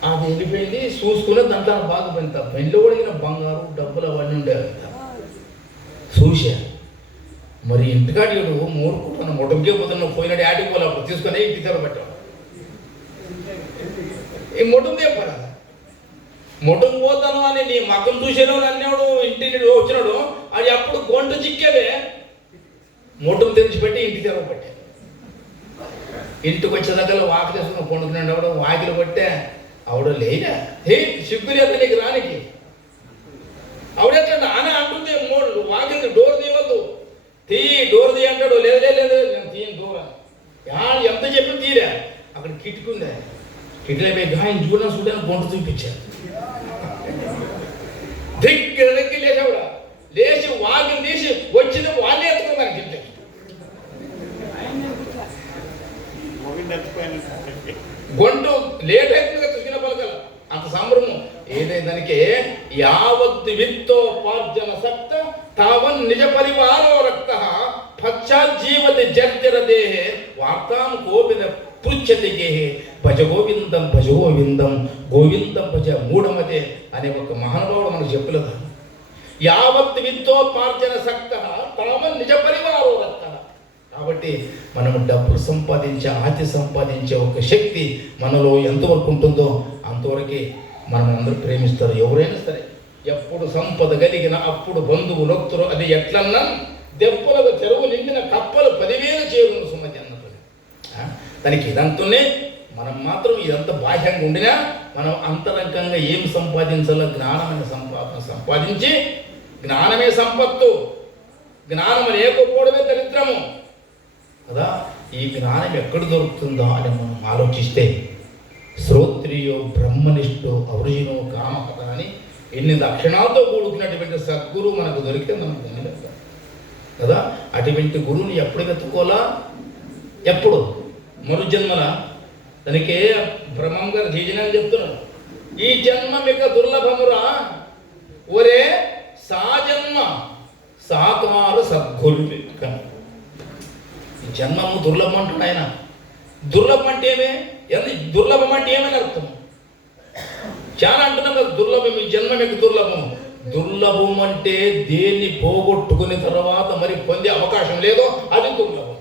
అది వెళ్ళిపోయింది, చూసుకునే దాంట్లో బాగా పోయింది. పెళ్ళి కూడా బంగారు డబ్బులు అవన్నీ ఉండేవి చూసా. మరి ఇంటికాడి మూడుకుంటున్నాను, మొట్టంకే పోతున్నావు, పోయినాడు యాటికి పోలే, అప్పుడు తీసుకొని ఇంటికి తెరబట్టావు. ఈ మొట్టం చెప్పరా? మొట్టం పోతాను అని నీ మక్కను చూసాను అన్నాడు, ఇంటిని వచ్చినాడు, అది అప్పుడు గొంట చిక్కేదే. మొట్టం తెరిచిపెట్టి ఇంటికి తెరవబట్టే. ఇంటికి వచ్చేదాకా వాకి తీసుకుని కొండుకున్నాడు, ఆవిడ వాకిలు పట్టే ఆవిడ లేదా సిగ్గు లేదు నీకు రానికి. ఆవిడెట్లా ఆనే అంటుంది, వాకిలి డోర్ తీయవద్దు, డోర్ తీయ అంటాడు. లేదు నేను తీయను డోర్. ఎంత చెప్పి తీరా, అక్కడ కిటికుందా, కిటిలే గాయం చూడని బొంట చూపించారు. దగ్గరికి లేచావుడా, లేచి వాకిలు తీసి వచ్చిన వాళ్ళే ఎత్తుకున్నారు కింద. గొంటు లేట్ అయిపోయింది చూసిన పలకల అంత సంబరము ఏదైతే దానికి యావత్ విత్తోపార్జన సప్త తావన్ నిజ పరివార పశ్చాజ్జీవతి జర్జర దేహే వార్తాం కోపిన పృచ్ఛతి గేహే భజ గోవిందం భజ గోవిందం గోవిందం భజ మూఢమతే అనే ఒక మహానుభావుడు మనకు చెప్పలేదు. యావత్ విత్తోపార్జన సక్త తామ నిజ పరివారో రక్త. కాబట్టి మనం డబ్బులు సంపాదించే ఆతి సంపాదించే ఒక శక్తి మనలో ఎంతవరకు ఉంటుందో అంతవరకే మనం అందరూ ప్రేమిస్తారు. ఎవరైనా సరే ఎప్పుడు సంపద కలిగిన అప్పుడు బంధువులు ఒత్తురు అది ఎట్లన్నా దెబ్బలకు చెరువు నిండిన కప్పలు 10,000 చేరును సుమతి అన్నప్పుడు దానికి ఇదంతనే మనం మాత్రం ఇదంతా బాహ్యంగా ఉండినా మనం అంతరంగంగా ఏం సంపాదించాలో జ్ఞానమైన సంపాదించి జ్ఞానమే సంపత్తు, జ్ఞానం లేకపోవడమే దరిద్రము కదా. ఈ జ్ఞానం ఎక్కడ దొరుకుతుందో అని మనం ఆలోచిస్తే శ్రోత్రియో బ్రహ్మనిష్ఠో అవృజినో కామకథ అని ఎన్ని లక్షణాలతో కూడుకున్నటువంటి సద్గురు మనకు దొరికితే మనకు ధన్యులం కదా. అటువంటి గురువుని ఎప్పుడు వెతుక్కోవాలా? ఎప్పుడు మరు జన్మల దానికే బ్రహ్మం గారు జీజనాలు చెప్తున్నారు. ఈ జన్మ మీకు దుర్లభమురా ఒరే సాజన్మ సాకార సద్గురు. ఈ జన్మము దుర్లభం అంటున్నాడు ఆయన. దుర్లభం అంటే ఏమే? దుర్లభం అంటే ఏమని అర్థం? చాలా అంటున్నాం కదా దుర్లభం, ఈ జన్మ మీకు దుర్లభం. దుర్లభం అంటే దేన్ని పోగొట్టుకుని తర్వాత మరి పొందే అవకాశం లేదో అది దుర్లభం.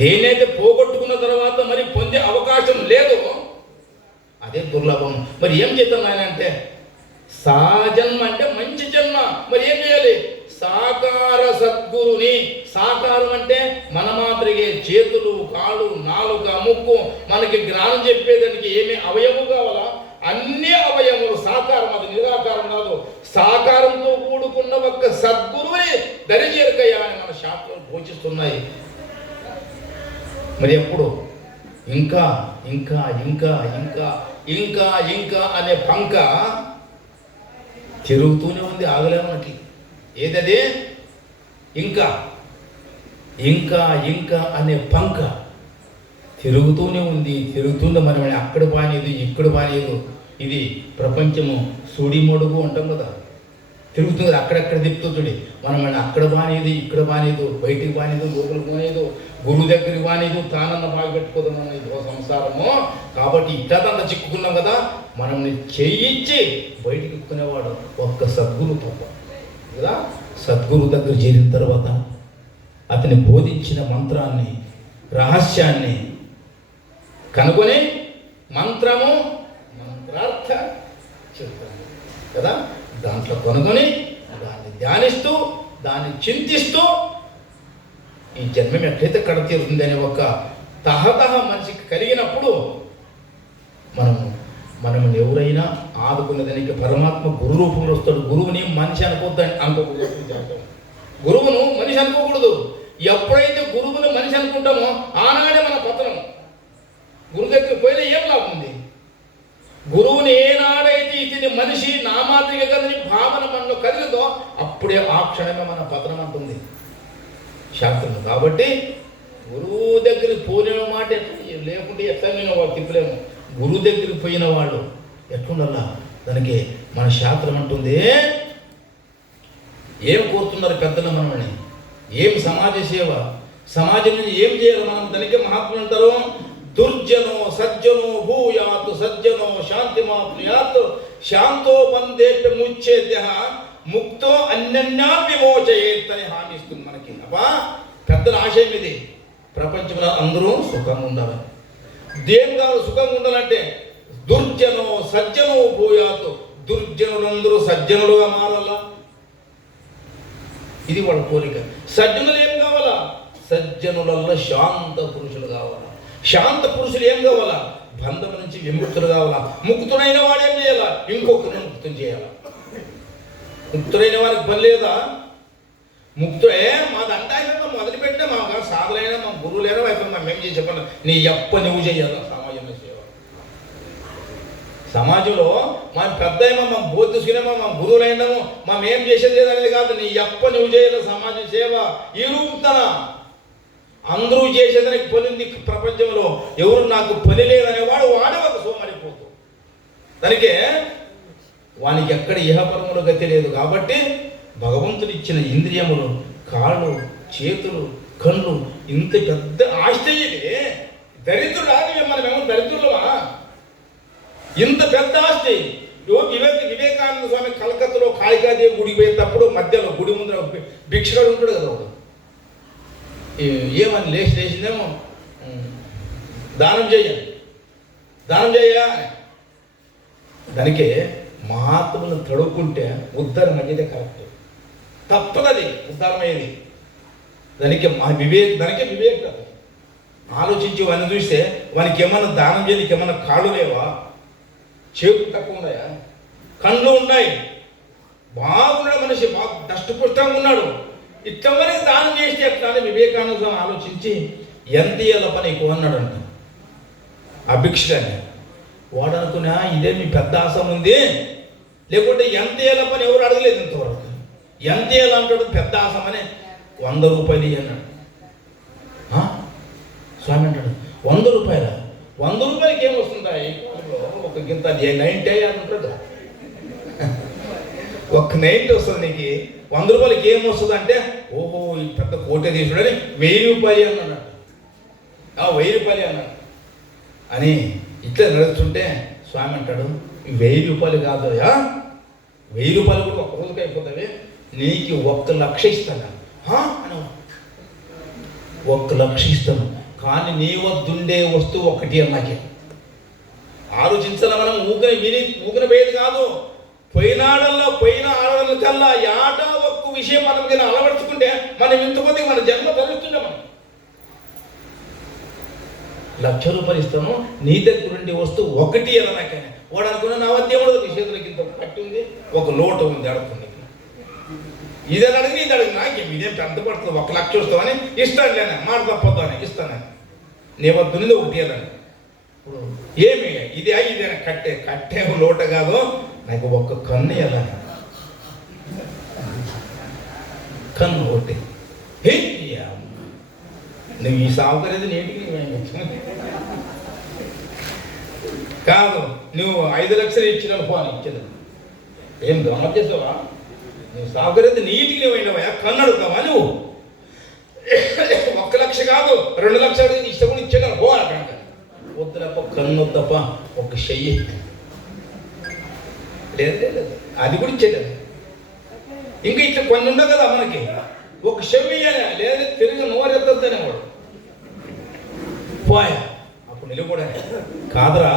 దేన్నైతే పోగొట్టుకున్న తర్వాత మరి పొందే అవకాశం లేదో అదే దుర్లభం. మరి ఏం చేద్దాం ఆయన అంటే సాజన్మ అంటే మంచి జన్మ. మరి ఏం చేయాలి? సాకార సద్గురుని. సాకారం అంటే మన మాత్రమే చేతులు కాళ్ళు నాలుక ముక్కు మనకి జ్ఞానం చెప్పేదానికి ఏమి అవయవం కావాలా? అన్ని అవయములు సాకారం, అది నిరాకారం కాదు. సాకారంతో కూడుకున్న ఒక్క సద్గురువుని దరిచేరకయ్యా అని మన శాస్త్రాలు ఘోషిస్తున్నాయి. మరి ఎప్పుడు ఇంకా ఇంకా ఇంకా ఇంకా ఇంకా ఇంకా అనే పంక తిరుగుతూనే ఉంది, ఆగలేమన్నట్లు. ఏదది? ఇంకా ఇంకా ఇంకా అనే పంక తిరుగుతూనే ఉంది, తిరుగుతుండే. మనం అక్కడ బానేది ఇక్కడ బానేదు. ఇది ప్రపంచము సుడిమడుగు అంటాం కదా, తిరుగుతుంది అక్కడెక్కడ తిప్పుతుంది. మనం అక్కడ బానేది ఇక్కడ బానేదు, బయటికి బానేదు, లోపలికి బానేదు, గురువు దగ్గరికి బానేదు, తానన్న బాగా పెట్టుకోదాం ఇది సంసారము. కాబట్టి ఇట్టదంతా చిక్కుకున్నాం కదా. మనల్ని చేయించి బయటికి ఎక్కునేవాడు ఒక్క సద్గురు తప్ప కదా. సద్గురు దగ్గర చేరిన తర్వాత అతని బోధించిన మంత్రాన్ని రహస్యాన్ని కనుగొని మంత్రము మంత్రార్థ చెప్తాను కదా. దాంట్లో కనుగొని దాన్ని ధ్యానిస్తూ దాన్ని చింతిస్తూ ఈ జన్మం ఎట్లయితే కడతీరుతుంది అనే ఒక తహతహ మనిషికి కలిగినప్పుడు మనం ఎవరైనా ఆదుకునేదానికి పరమాత్మ గురు రూపంలో వస్తాడు. గురువుని మనిషి అనుకోకూడదు. గురువును మనిషి అనుకోకూడదు. ఎప్పుడైతే గురువుని మనిషి అనుకుంటామో ఆనాడే మన పతనం. గురువు దగ్గరికి పోయినా ఏం లాభం ఉంది? గురువుని ఏనాడైతే ఇది మనిషి నా మాదిరిగా కదని భావన మనలో కదిలిందో అప్పుడే ఆ క్షణమే మన పతనం అంటుంది శాస్త్రం. కాబట్టి గురువు దగ్గరికి పోలేని మాట లేకుంటే ఎట్లా నేను వాళ్ళు తిప్పలేము. గురువు దగ్గరికి పోయిన వాళ్ళు ఎట్లుండాలా దానికి మన శాస్త్రం అంటుంది. ఏం కోరుతున్నారు పెద్దలు మనమని? ఏం సమాజ సేవ, సమాజం నుంచి ఏం చేయాలి మనం? దానికి మహాత్ములు అంటారు దుర్జనో సజ్జనో భూయాత్ సజ్జనో శాంతిమాప్నుయాత్ శాంతో బంధేప్య ముచ్చేద్య ముక్తో అన్యన్యా విమోచయేత్ అని హామీ ఇస్తుంది మనకి. అబ్బా పెద్దల ఆశయం ఇది. ప్రపంచంలో అందరూ సుఖంగా ఉండాలి. దేని కావాలి సుఖంగా ఉండాలంటే దుర్జనో సజ్జనో భూయాత్, దుర్జనులందరూ సజ్జనులుగా మారాలా. ఇది వాళ్ళ కోరిక. సజ్జనులు ఏం కావాలా? సజ్జనులలో శాంత పురుషులు కావాలా. శాంత పురుషులు ఏం కావాలా? బంధం నుంచి విముక్తులు కావాలా. ముక్తుడైన వాడు ఏం చేయాలా? ఇంకొకరిని ముక్తం చేయాలా. ముక్తుడైన వారికి పని లేదా? ముక్తుడే మాది అంటాయినా మొదలుపెట్టినా మా సాధులైనా మా గురువులైనా మేము చేసే పని నీ ఎప్ప నువ్వు చేయాలా సమాజంలో సేవ. సమాజంలో మా పెద్ద మా బోధ తీసుకునేమో మా గురువులైనాము మేం చేసేది లేదనేది కాదు. నీ ఎప్ప నువ్వు చేయాలి సమాజం సేవ. ఈ రూపుతన అందరూ చేసేదానికి పని ఉంది ప్రపంచంలో. ఎవరు నాకు పని లేదనేవాడు వాడే ఒక సోమరిపోతు. దానికే వానికి ఎక్కడ ఇహపరములు గతి లేదు. కాబట్టి భగవంతుడు ఇచ్చిన ఇంద్రియములు కాళ్ళు చేతులు, కళ్ళు, ఇంత పెద్ద ఆస్తి ఇది. దరిద్రుడా మనమేమో దరిద్రులమా? ఇంత పెద్ద ఆస్తి. వివేకానంద స్వామి కలకత్తాలో కాళికాదేవి గుడికి పోయేటప్పుడు మధ్యలో గుడి ముందర భిక్షగాడు ఉంటాడు కదా, వాడు ఏమని లేచిందేమో, దానం చేయ. దానికే మహాత్ములను తడుక్కుంటే ఉద్ధరణ అనేది కరెక్ట్, తప్పదది ఉద్ధరణ అయ్యేది. దానికే వివేక్ కదా. ఆలోచించి వాడిని చూస్తే వానికి ఏమన్నా దానం చేయడానికి ఏమన్నా కాళ్ళు లేవా? చేతులు తక్కువ ఉన్నాయా? కళ్ళు ఉన్నాయి, బాగున్నాడు మనిషి, బాగా దష్టపుష్టంగా ఉన్నాడు. ఇష్టమని దానం చేస్తే ఎట్లా అని వివేకానంద ఆలోచించి ఎంత ఇయ్యాల పని ఎక్కువ అన్నాడంట ఆ భిక్షగాన్ని. వాడు అనుకున్నా ఇదే మీ పెద్ద ఆశం ఉంది, లేకుంటే ఎంత ఇయ్యాల పని ఎవరు అడగలేదు ఇంతవరకు. ఎంత ఇయ్యాలంటాడు పెద్ద ఆశం అని. 100 రూపాయలు అన్నాడు. స్వామి అంటాడు 100 రూపాయల? 100 రూపాయలకి ఏమొస్తుందా? ఒక గింత 90 అని ఉంటుంది, ఒక 90 వస్తుంది నీకు. 100 రూపాయలకి ఏమొస్తుంది అంటే, ఓహో ఈ పెద్ద కోటే తీసుడని 1000 రూపాయలు అన్నాడు. 1000 రూపాయలు అన్నాడు అని ఇట్లా నడుస్తుంటే స్వామి అంటాడు 1000 రూపాయలు కాదయా, 1000 రూపాయలు కూడా ఒక్క రోజుకి అయిపోతావి, నీకు 1,00,000 ఇస్తాను అని. 1,00,000 ఇస్తాను, కానీ నీ వద్దుండే వస్తువు ఒకటి అన్నాకే. ఆలోచించాల మనం. ఊగిన పోయేది కాదు. పోయిన ఆడవాళ్ళ కల్లా యాట ఒక్క విషయం మనం అలవడుచుకుంటే మనం ఇంతమంది మన జన్మ ధరిస్తుండే. మనం 1,00,000 రూపాయలు ఇస్తాను, నీ దగ్గర ఉండే వస్తువు ఒకటి అన్నాకే. వాడు అనుకున్నా నా వద్ద ఏమడదు, నీ చేతులకి ఇంత పట్టి ఉంది, ఒక లోటు ఉంది అడుగుతుంది. ఇదే అడిగి ఇది అడిగి నాకేం ఇదేం పెద్ద పడుతుంది, 1,00,000 వస్తామని ఇస్తాను లేని మాట తప్పొద్దు అని ఇస్తానని. నీ వద్దునిది ఒకటి అని. ఇప్పుడు ఏమి ఇదే కట్టే లోట కాదు, నాకు ఒక్క కన్ను ఎలా, కన్ను ఒకటి. నువ్వు ఈ సాగుకరేది నేటికి కాదు, నువ్వు 5 లక్షలు ఇచ్చిన ఫోన్ ఇచ్చేది ఏం గమనం చేసావా? నువ్వు సాగుకరేది నీటికి నువ్వు అయినవా? కన్ను అడుగుతావా నువ్వు? 1,00,000 కాదు 2 లక్షలు ఇష్టం కూడా ఇచ్చేదా? పో అక్కడ. వద్దు తప్ప కన్ను తప్ప ఒక చెయ్యి లేదు, అది కూడా ఇచ్చేది. ఇంకా ఇట్లా కొన్ని ఉండవు కదా మనకి, ఒక చెవి లేదా తిరిగి నోరెత్తనే వాడు పోయా. అప్పుడు నిలబడా కాదురా,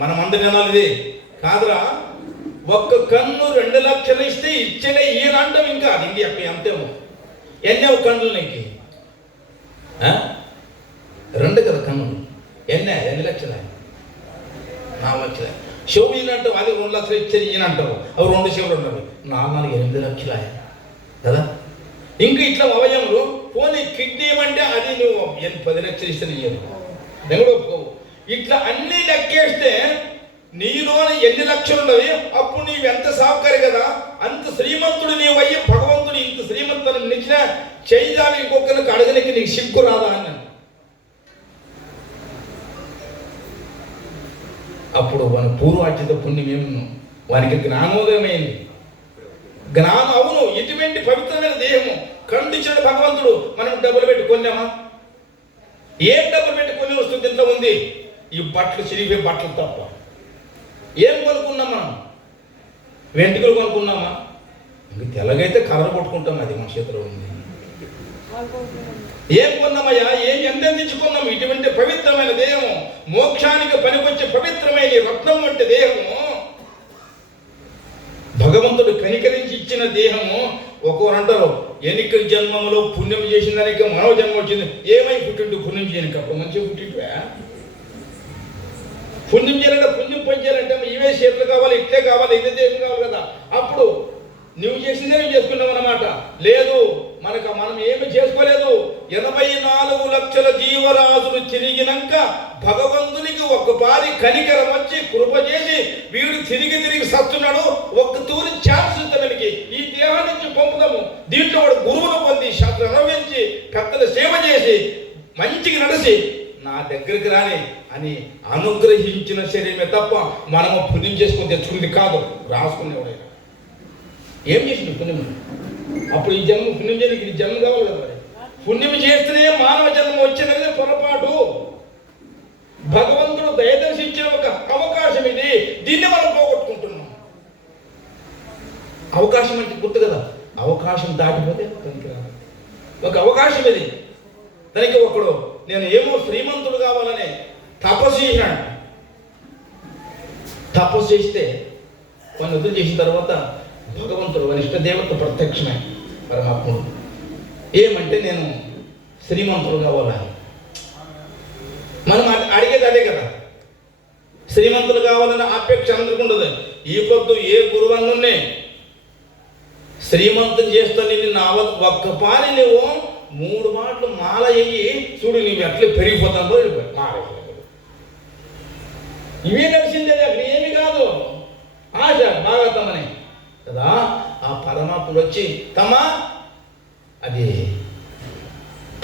మనం అందరి వినాలి ఇది కాదురా. ఒక్క కన్ను 2 లక్షలు ఇస్తే ఇచ్చేదే ఈయన అంటాం. ఇంకా అది ఇంక అక్కడ అంతేమో ఎన్నేవు కన్నులు నీకు? 2 కదా కన్నులు, ఎన్ని లక్షలు? 4 లక్షలు. చెవు ఈయనంటావు, అది 2 లక్షలు ఇచ్చేది ఈయన అంటావు, అవి 2 చెవులు ఉంటారు, 8 లక్షలు కదా. ఇంకా ఇట్లా అవయములు పోనీ కిడ్నీ అంటే అది నువ్వు 10 లక్షలు ఇస్తే ఇయ్యను, నేను కూడా ఒప్పుకోవు. ఇట్లా అన్నీ లెక్కేస్తే నీలోని ఎన్ని లక్షలు ఉన్నవి, అప్పుడు నీవు ఎంత సావుకారి కదా. అంత శ్రీమంతుడు నీవయ్యి భగవంతుడు ఇంత శ్రీమంతుని నిచ్చిన చేయిదావి ఇంకొకరికి అడగనికి నీకు సిగ్గు రాదా అన్నాను. అప్పుడు మన పూర్వార్జిత పుణ్యం ఏమున్నాం, వారికి జ్ఞానోదయమైంది. జ్ఞానం అవును, ఇటువంటి పవిత్రమైన దేహము ఖండించిన భగవంతుడు. మనం డబ్బులు పెట్టి కొన్నామా? ఏం డబ్బులు పెట్టి కొన్ని వస్తుంది ఇంత ఉంది? ఈ బట్టలు చిరిగిపోయి బట్టలు తప్ప ఏం కొనుక్కున్నాం మనం? వెంట్రుకలు కొనుక్కున్నామా? ఇంక తెల్లగైతే కలర్ కొట్టుకుంటాం, అది మన చేతిలో ఉంది. ఏం కొన్నామయ్యా? ఎంత తెచ్చుకున్నాము? ఇటువంటి పవిత్రమైన దేహము, మోక్షానికి పనికొచ్చే పవిత్రమైన రత్నం వంటి దేహము, భగవంతుడు కనికరించి ఇచ్చిన దేహము. ఒక్కొరు అంటారు ఎన్నిక జన్మములో పుణ్యం చేసిన దానికి మనవ జన్మ వచ్చింది. ఏమై పుట్టిండు పుణ్యం చేయడానికి? అప్పుడు మంచిగా పుట్టింటువా? పుణ్యం చేయాలంటే పుణ్యం పని చేయాలంటే ఇవే చేతులు కావాలి, ఇట్లే కావాలి, ఇదే దేహం కావాలి కదా. అప్పుడు నువ్వు చేసిందే నువ్వు చేసుకున్నావు అన్నమాట. లేదు, మనం ఏమి చేసుకోలేదు. 84 లక్షల జీవరాశులు తిరిగినాక భగవంతునికి ఒక్కసారి కనికరం వచ్చి కృప చేసి వీడు తిరిగి సస్తున్నాడు, ఒక్క తూరి ఛాన్స్ ఇస్తానికి ఈ దేహాన్ని నుంచి పంపుదాము. దీంట్లో వాడు గురువును పొంది శాస్త్రం అనుభవించి పెద్దల సేవ చేసి మంచిగా నడిచి నా దగ్గరికి రాని అని అనుగ్రహించిన శరీరమే తప్ప మనము పుణ్యం చేసుకొని తెచ్చుకుంది కాదు. రాసుకునేవాడైనా ఏం చేసింది పుణ్యం? అప్పుడు ఈ జన్మ పుణ్యం చేయడానికి ఈ జన్మ కావాలి కదా. మరి పుణ్యం చేస్తేనే మానవ జన్మ వచ్చినది పొరపాటు. భగవంతుడు దయదర్శించిన ఒక అవకాశం ఇది. దీన్ని మనం పోగొట్టుకుంటున్నాం. అవకాశం అంటే గుర్తు కదా, అవకాశం దాటిపోతే పనికిరాదు. ఒక అవకాశం ఇది. దానికి ఒకడు నేను ఏమో శ్రీమంతుడు కావాలని తపస్సు చేసినాడు. తపస్సు చేస్తే వాడిని వదిలి చేసిన తర్వాత భగవంతుడు వారి ఇష్టదేవత ప్రత్యక్షమే పరమాత్ముడు. ఏమంటే నేను శ్రీమంతుడు కావాలని. మనం అడిగేది అదే కదా, శ్రీమంతులు కావాలని అపేక్ష అందరికీ ఉండదు. ఈ పొద్దు ఏ గురువన్నునే శ్రీమంతుని చేస్తా నిన్ను నా ఒక్క పారి నువ్వు 3 మాటలు మాల అయ్యి చూడు, నీవు ఎట్లా పెరిగిపోతాందో మాల. ఇవే నడిచిందే, అక్కడ ఏమి కాదు. ఆశ బాగా తమని కదా. ఆ పరమాత్ముడు వచ్చి తమా అది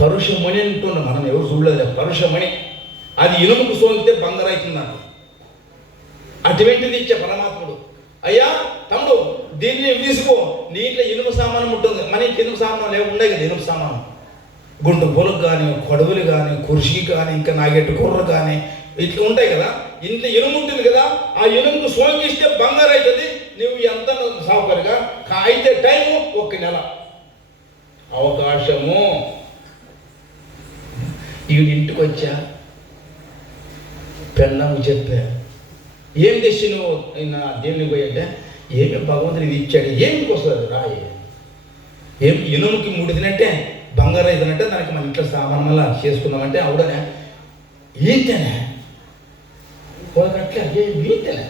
పరుషమణి అంటున్నాం. మనం ఎవరు చూడలేదు పరుషమణి. అది ఇనుముకు సోకితే బంగారు అవుతుందంట. అటువంటిది ఇచ్చే పరమాత్ముడు. అయ్యా తమ్ముడు దీన్ని తీసుకో, నీటిలో ఇనుము సామానం ఉంటుంది. మన ఇంటి ఇనుము సామానం ఉండే కదా, ఇనుము సామానం గుండు పొలకు కానీ, కొడవలు కానీ, కుర్షికి కానీ, ఇంకా నాగెట్టు కూరలు కానీ ఇట్లా ఉంటాయి కదా. ఇంట్లో ఇనుము ఉంటుంది కదా, ఆ ఇనుముకు సోకిస్తే బంగారు అవుతుంది. నువ్వు ఎంత సౌకర్యంగా అయితే టైము 1 నెల అవకాశము. ఈవిడ ఇంటికి వచ్చా, పెళ్ళము చెప్పా, ఏం తెచ్చి నువ్వు దేవునికి పోయి అంటే, ఏమి భగవంతుడు ఇది ఇచ్చాడు, ఏమికి వస్తుంది రాయి, ఏం ఇనుముకి ముడిదినట్టే బంగారు అవుతున్నట్టే దానికి మన ఇంట్లో సామాన్ మళ్ళా చేసుకుందామంటే అవుడనే ఈతనే అట్లా ఈతనే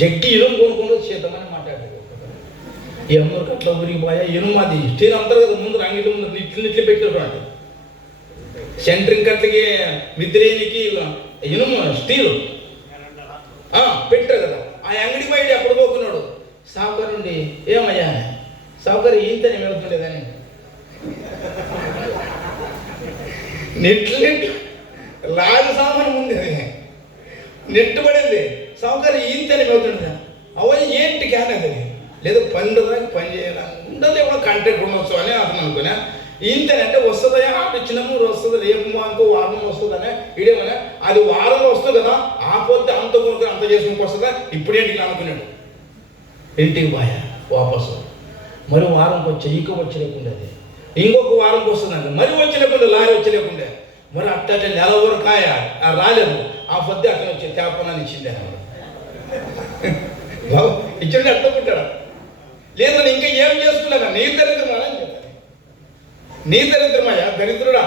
జగ్గి ఇనుము కొనుక్కొని చేద్దామని మాట్లాడాడు. ఎవరికి అట్లా ఊరికిపోయా ఇనుము అది స్టీల్ అంటారు కదా, ముందు రంగిలు ముందు నిట్లు పెట్టేటువంటి సెంట్రింగ్ కట్లకి మిద్రేనికి ఇనుము స్టీలు పెట్టారు కదా. ఆ అంగడి బయట ఎప్పుడు పోకున్నాడు సావుకారు నుండి, ఏమయ్యా సావుకారు ఈతని వెళ్తుండేదని నెట్లు లాగు సామానం ఉంది, అది నెట్టు పడింది. సావుకారు ఈతని వెళ్తుండేదా అవన్నీ ఏంటి క్యానది లేదా పండుగకి పని చేయాలి ఉండదు, ఏమో కంటెంట్ ఉండొచ్చు అని అతను అనుకున్నా. ఇంతనంటే వస్తుందా ఇచ్చినాము వస్తుంది, రేపు ఇంకో వారం వస్తుందనే ఇడేమనే అది వారంలో వస్తుంది కదా, ఆ పొద్దు అంత కొనుక్కొని అంత చేసుకుని వస్తుందా ఇప్పుడేంటి అనుకున్నాడు. ఇంటికి పోయా వాపసు, మరి వారంకి వచ్చి ఇంకో వచ్చలేకుండేది, ఇంకొక వారంకి వస్తుందండి, మరి వచ్చలేకుండా లారీ వచ్చలేకుండే, మరి అట్ట నెల వరకు రాలేదు. ఆ పొద్దు అతను వచ్చి తేపనాన్ని ఇచ్చింది ఇచ్చింది అట్లా పుట్టాడు. లేదని ఇంకా ఏం చేసుకున్నాను, నీ దరిద్రమా అని చెప్పాను. నీ దరిద్రమయ్యా దరిద్రుడా.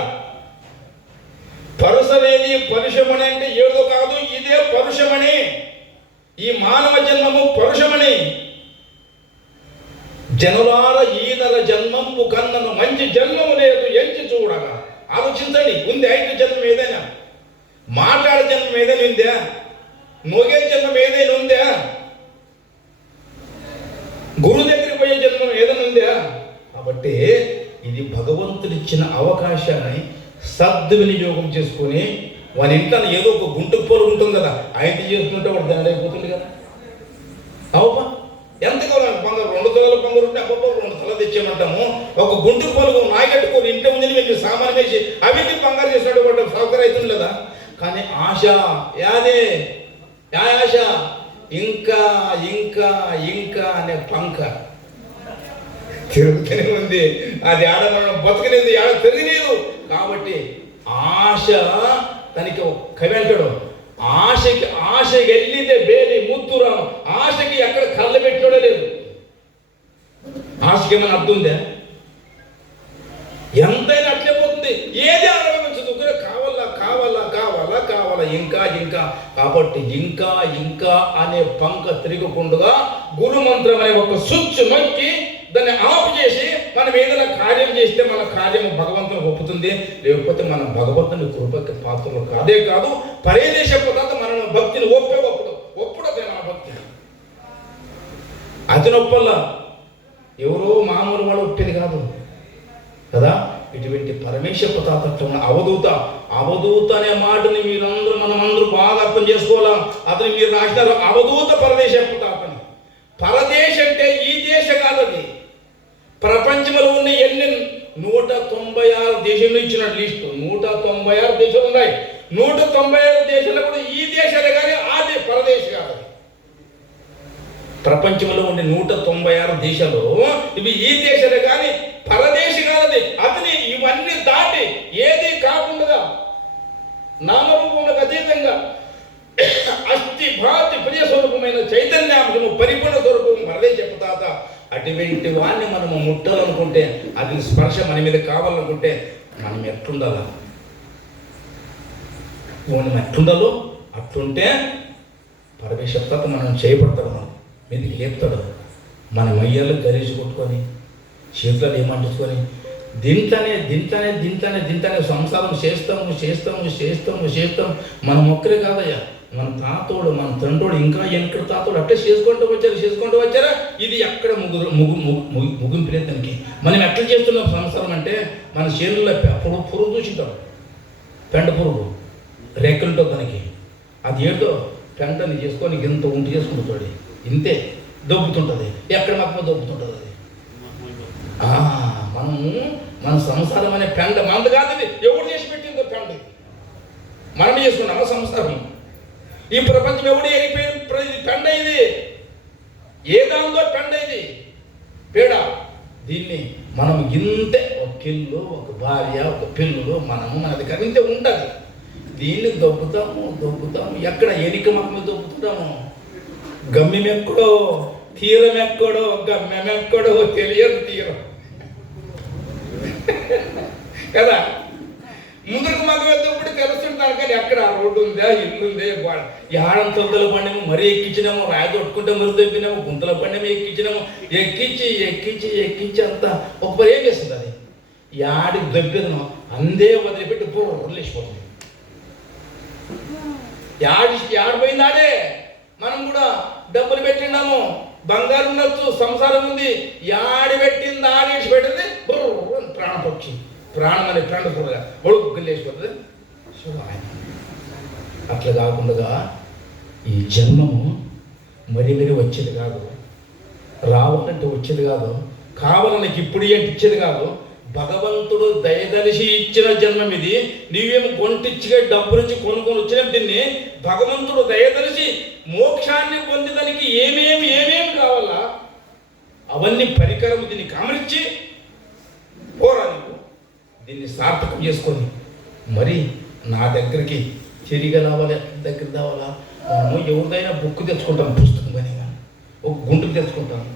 పరుసమేది పరుషమణి అంటే ఏదో కాదు, ఇదే పరుషమణి. ఈ మానవ జన్మము పరుషమణి. జనులాల ఈనల జన్మము కన్నను మంచి జన్మము లేదు ఎంచి చూడగా. ఆలోచించండి, ఉంది 5 జన్మం ఏదైనా, మాట్లాడే జన్మం ఏదైనా ఉందా, మోగే జన్మం ఏదైనా ఉందా, గురువు దగ్గరికి పోయే జన్మం ఏదైనా ఉందా. కాబట్టి ఇది భగవంతుడిచ్చిన అవకాశాన్ని సద్వినియోగం చేసుకొని వాని ఇంట్లో ఏదో ఒక గుంటుకు పోలు ఉంటుంది కదా, ఆయన చేసుకుంటే వాడు దాడైపోతుంది కదా. అవపా ఎంత కావాలి బంగారు, 2 తొలల బంగారు ఉంటే అబ్బా 2 తల తెచ్చామంటాము. ఒక గుంటుకు పోలు నాయకట్టుకొని ఇంట్లో ఉంది మేము సామాన్ వేసి అవిటి బంగారు చేసినట్టు వాడు సౌకర్యం అవుతుంది కదా. కానీ ఆశ యాదే ఆశ ఇంకా ఇంకా ఇంకా అనే పంక తిరుగుతూనే ఉంది. అది ఆడ మనం బతకలేదు, ఆడ తిరగలేదు. కాబట్టి ఆశ తనకి కవి అంటాడు, ఆశకి వెళ్ళితే బేలి ముద్దురా. ఆశకి ఎక్కడ కళ్ళ పెట్టినోడే లేదు. ఆశకి ఏమైనా అర్థం ఉందా? ఎంతైనా అట్లే పోతుంది. ఏది అనుభవించదు, కావాలా కావాలా కావాలా కావాలా ఇంకా ఇంకా. కాబట్టి ఇంకా ఇంకా అనే పంక తిరగకుండా గురు మంత్రం అనే ఒక స్విచ్ నొక్కి దాన్ని ఆఫ్ చేసి మనం ఏదైనా కార్యం చేస్తే మన కార్యం భగవంతుని ఒప్పుతుంది. లేకపోతే మనం భగవంతుని కృపకి పాత్రలు కాదే కాదు, పరేదేశ తర్వాత మనం భక్తిని ఒప్పుడు అదే మన భక్తి. అతి నొప్పల్లా ఎవరో మామూలు వాడు ఒప్పేది కాదు కదా. ఇటువంటి పరమేశ్వర తాతత్వం అవధూత అనే మాటని మీరందరూ మనమందరూ బాగా అర్థం చేసుకోవాలా. అతను మీరు రాసినారు అవధూత పరదేశపు తాతని. పరదేశం అంటే ఈ దేశ కాదు, అది ప్రపంచంలో ఉన్న ఎన్ని 196 దేశంలో ఇచ్చిన లిస్టు. 196 దేశాలు ఉన్నాయి. 196 దేశాలు కూడా ఈ దేశాలే కానీ అది పరదేశ కాదు. ప్రపంచంలో ఉండే 196 దేశాలు ఇవి ఈ దేశాలే కానీ పరదేశి కాదది. అతని ఇవన్నీ దాటి ఏది కాకుండా నామరూపములకు అతీతంగా అస్థి భాతి ప్రియ స్వరూపమైన చైతన్యాంశము పరిపూర్ణ స్వరూపం మరదే చెప్తాత. అటువంటి వాడిని మనము ముట్టాలనుకుంటే, అది స్పర్శ మన మీద కావాలనుకుంటే మనం ఎట్లుండాలా? మనం ఎట్లుండాలో అట్లుంటే పరమేశ్వరత మనం చేయబడతాడు, మనం మీదికి లేపుతాడు. మన మయ్యాలు గరీసి కొట్టుకొని చేతులను ఏమంటుకొని దింతనే సంసారం చేస్తాము. మన మొక్కలే కాదయ్యా, మన తాతోడు మన తండ్రోడు ఇంకా వెనకడ తాతోడు అట్టే చేసుకుంటూ వచ్చారా. ఇది ఎక్కడ ముగింపు లేదు దానికి. మనం ఎట్లా చేస్తున్నాం సంసారం అంటే, మన చేనుల్లో అప్పుడు పురుగు చూసింటాం, పెంట పురుగు రేకులతో దానికి. అది ఏంటో పెంటని చేసుకొని ఇంత ఉంటి చేసుకుంటాడు, ఇంతే దొబ్బుతుంటుంది. ఎక్కడ మాత్రమే దొబ్బుతుంటుంది అది. మన సంసారం అనే పెండ మంద కాదు, ఇది ఎవడు చేసి పెట్టిందో పెండ. మనం చేసుకున్నామా సంసారం? ఈ ప్రపంచం ఎవడు ఎరిగిపోయింది పెండ. ఇది ఏ దాంతో పెండ, ఇది పేడ. దీన్ని మనం ఇంతే, ఒక కిల్లు, ఒక భార్య, ఒక పిల్లులు, మనము మనది కానీ ఇంతే ఉంటుంది. దీన్ని దొబ్బుతాము. ఎక్కడ ఎనిక మాత్రమే దొబ్బుతున్నాము. గమ్యం ఎక్కడో, తీరం ఎక్కడో, గమ్యం ఎక్కడో తెలియదు తీరం కదా. ముందుకు మాకు వెళ్తేప్పుడు తెలుస్తుంటాను కానీ ఎక్కడ రోడ్డు ఉందా, ఇల్లు ఉందే, యాడం తొందరలు పడినాము, మరీ ఎక్కించినాము, రాయి తొట్టుకుంటే మరీ దొబ్బినాము, గుంతల పడినాము, ఎక్కించి అంతా ఒక ఏం చేస్తుంది అది. యాడి దొబ్బిదను అందే వదిలిపెట్టి బుర్రలేసిపోతుంది. యాడిపోయిందాడే. మనం కూడా డబ్బులు పెట్టినాము, బంగారం ఉండొచ్చు, సంసారం ఉంది, యాడి పెట్టింది ఆడేసి పెట్టింది ప్రాణం పక్షి, ప్రాణం అనే ప్రాణ కూడా ఒడుగులేసిపోతుంది. సో అట్లా కాకుండా ఈ జన్మము మరి వచ్చేది కాదు, రావాలంటే వచ్చేది కాదు, కావాలని ఇప్పుడు ఏంటి ఇచ్చేది కాదు. భగవంతుడు దయదలిసి ఇచ్చిన జన్మం ఇది. నీవేమో కొంటిచ్చిగా డబ్బు నుంచి కొనుక్కొని వచ్చిన దీన్ని భగవంతుడు దయదలిసి మోక్షాన్ని పొందేదానికి ఏమేమి కావాలా అవన్నీ పరికరం దీన్ని గమనించి పోరా నీకు. దీన్ని సార్థకం చేసుకొని మరి నా దగ్గరికి తిరిగి రావాలి, దగ్గర రావాలా. మనము ఎవరిదైనా బుక్ తెచ్చుకుంటాం, పుస్తకం కానీ ఒక గుంటుకు తెచ్చుకుంటాము,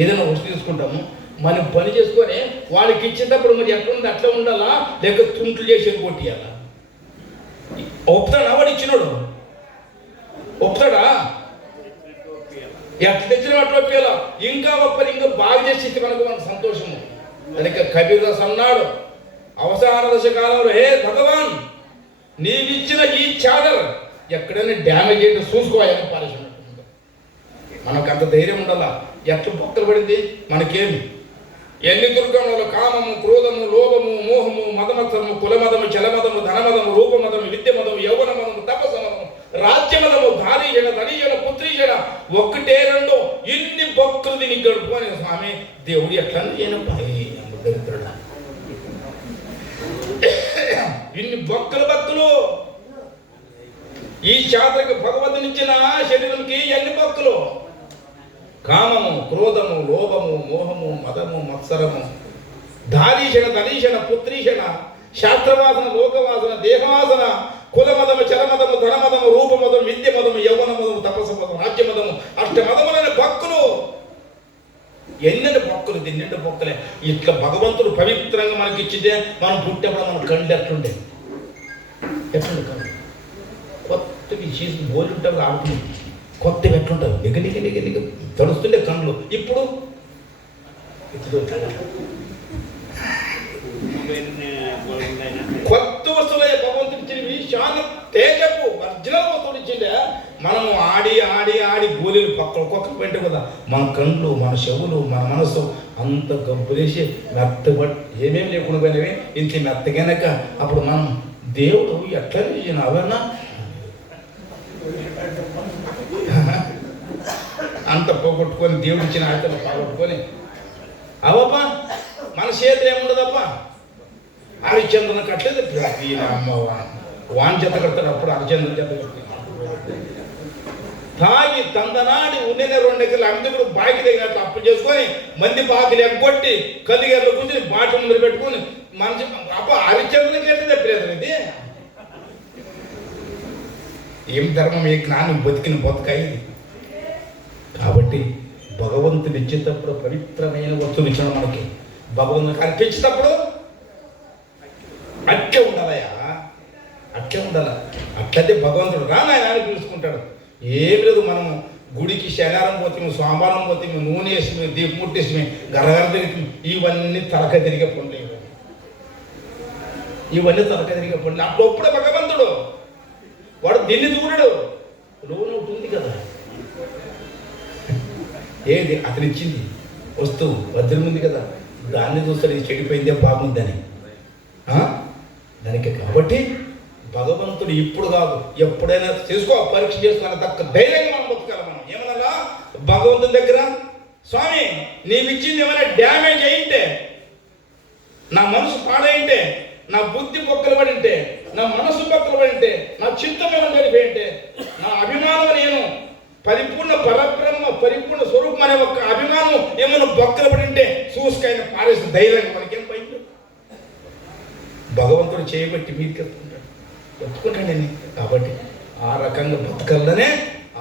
ఏదైనా వస్తువు తెచ్చుకుంటాము. మనం పని చేసుకొని వాళ్ళకి ఇచ్చేటప్పుడు మరి ఎట్లా ఉంది అట్లా ఉండాలా, లేక తుంట్లు చేసి కొట్టియాలా? ఒప్పుతాడా వాడు ఇచ్చినోడు? ఒప్పుతాడా? ఎట్లా తెచ్చిన అట్లా ఒప్పేలా. ఇంకా ఒప్పని ఇంకా బాగా చేసి మనకు సంతోషము. దానికి కబీర్ దాస్ అన్నాడు అవసాన దశ కాలంలో, హే భగవాన్, నీవిచ్చిన ఈ చాదర్ ఎక్కడైనా డ్యామేజ్ అయితే చూసుకోవాలని పారేసినట్టు. మనకు అంత ధైర్యం ఉండాలా. ఎట్లా బొక్కలు పడింది మనకేమి. ఎన్ని దుర్గములు, కామము, క్రోధము, లోభము, మోహము, మదమత్సరము, కులమదము, చలమదము, ధనమదము, రూపమదము, విద్యమదము, యౌవన మదము, తపసమదము, రాజ్యమదము, ధారీజన, ధనీజన, పుత్రీజన, ఒకటే రెండో ఇన్ని భక్తులు దీనికి గడుపుకొని స్వామి దేవుడు ఎట్లా దరిద్రుడా, ఇన్ని భక్తులు ఈ శాతకు భగవతునిచ్చిన శరీరంకి ఎన్ని భక్తులు. కామము, క్రోధము, లోభము, మోహము, మదము, మత్సరము, ధారీషణ, ధనీషణ, పుత్రీషణ, శాస్త్రవాసన, లోకవాసన, దేహవాసన, కులమదము, చలమదము, ధనమదము, రూపమదము, విద్యమదము, యౌవన మదము, తపస్సు మదము, రాజ్యమదము, అష్టమదములైన భక్తులు. ఎన్నెన్ని భక్తులు, దీన్నెండు భక్తులే. ఇట్లా భగవంతుడు పవిత్రంగా మనకి ఇచ్చితే మనం పుట్టినప్పుడు మన కళ్ళు ఎట్లుండే కళ్ళు కొత్తవి చేసి బోలి ఉంటారు, ఆడుతుంది కొత్తవి ఎట్లుంటారు, నిగ తడుస్తుండే కళ్ళు. ఇప్పుడు కొత్త వస్తువులే భగవంతుడు ఇచ్చినవి. చాలా తేజపు ఒరిజినల్ వస్తువులు ఇచ్చిండే. మనము ఆడి గోళీలు ఒక్కొక్కరు పెంటే కదా మన కళ్ళు, మన చెవులు, మన మనసు అంత గబ్బులేసి మెత్తబడి ఏమేమి లేకుండా పోయినవి ఇంత మెత్తగానక అప్పుడు మనం దేవుడు ఎట్లా చేసిన అవన్నా అంత పోగొట్టుకొని దేవుడు ఇచ్చిన ఆటలు పోగొట్టుకొని అవప్ప మన చేతులు ఏముండదప్ప. హరిచంద్రన కట్టలేదు వాన్ చేత కడతాడు, అప్పుడు హరిచంద్ర చేత కడతాడు. తాగి తందనాడి ఉన్నిన 2 ఎకరాలు అమ్మితే కూడా బాకి తగినట్లు అప్పు చేసుకొని మంది బాకిలు ఎగ్గొట్టి కలిగేళ్ళు కూర్చొని బాట ముందు పెట్టుకొని మనిషి అప్ప హరిచంద్రకి అయితే తప్పలేదు. ఇది ఏం ధర్మం, ఏ జ్ఞానం బతికిన బతుకాయి. కాబట్టి భగవంతుడు ఇచ్చేటప్పుడు పవిత్రమైన వస్తువులు ఇచ్చాడు మనకి. భగవంతుడికి అర్పించేటప్పుడు అట్లే ఉండాలయా, అట్లే ఉండాల. అట్లయితే భగవంతుడు రా నాయన అని పిలుచుకుంటాడు. ఏం లేదు, మనము గుడికి శనివారం పోతాము, సోమవారం పోతాము, నూనె వేసి దీపం ముట్టేసి గరగర తిరిగి ఇవన్నీ తలక తిరిగే పనులు, ఇవన్నీ తలక తిరిగే పనులు. అప్పుడప్పుడే భగవంతుడు వాడు దీన్ని చూడడు. లోన్ ఒకటి ఉంది కదా, ఏది అతను ఇచ్చింది వస్తువు భద్రం ఉంది కదా, దాన్ని చూస్తాడు. ఇది చెడిపోయిందే బాగుందని దానికి. కాబట్టి భగవంతుడు ఇప్పుడు కాదు ఎప్పుడైనా చేసుకో, పరీక్ష చేసుకోవాలి, తక్క ధైర్యంగా మనం బతకాలి. మనం ఏమన్నా భగవంతుని దగ్గర, స్వామి నీవిచ్చింది ఏమైనా డ్యామేజ్ అయింటే, నా మనసు పాడైంటే, నా బుద్ధి బొక్కలు పడింటే, నా మనసు బొక్కలు పడింటే, నా చిత్తం ఏమైనా జరిపోయింటే, నా అభిమానం నేను పరిపూర్ణ పరబ్రహ్మ పరిపూర్ణ స్వరూపం అనే ఒక అభిమానం ఏమైనా బొక్కలు పడింటే చూసుకైనా పారేసిన ధైర్యంగా మనకేం పైకి భగవంతుడు చేయబట్టి మీదకి ఎత్తుకుంటాడండి. కాబట్టి ఆ రకంగా బతకల్లనే,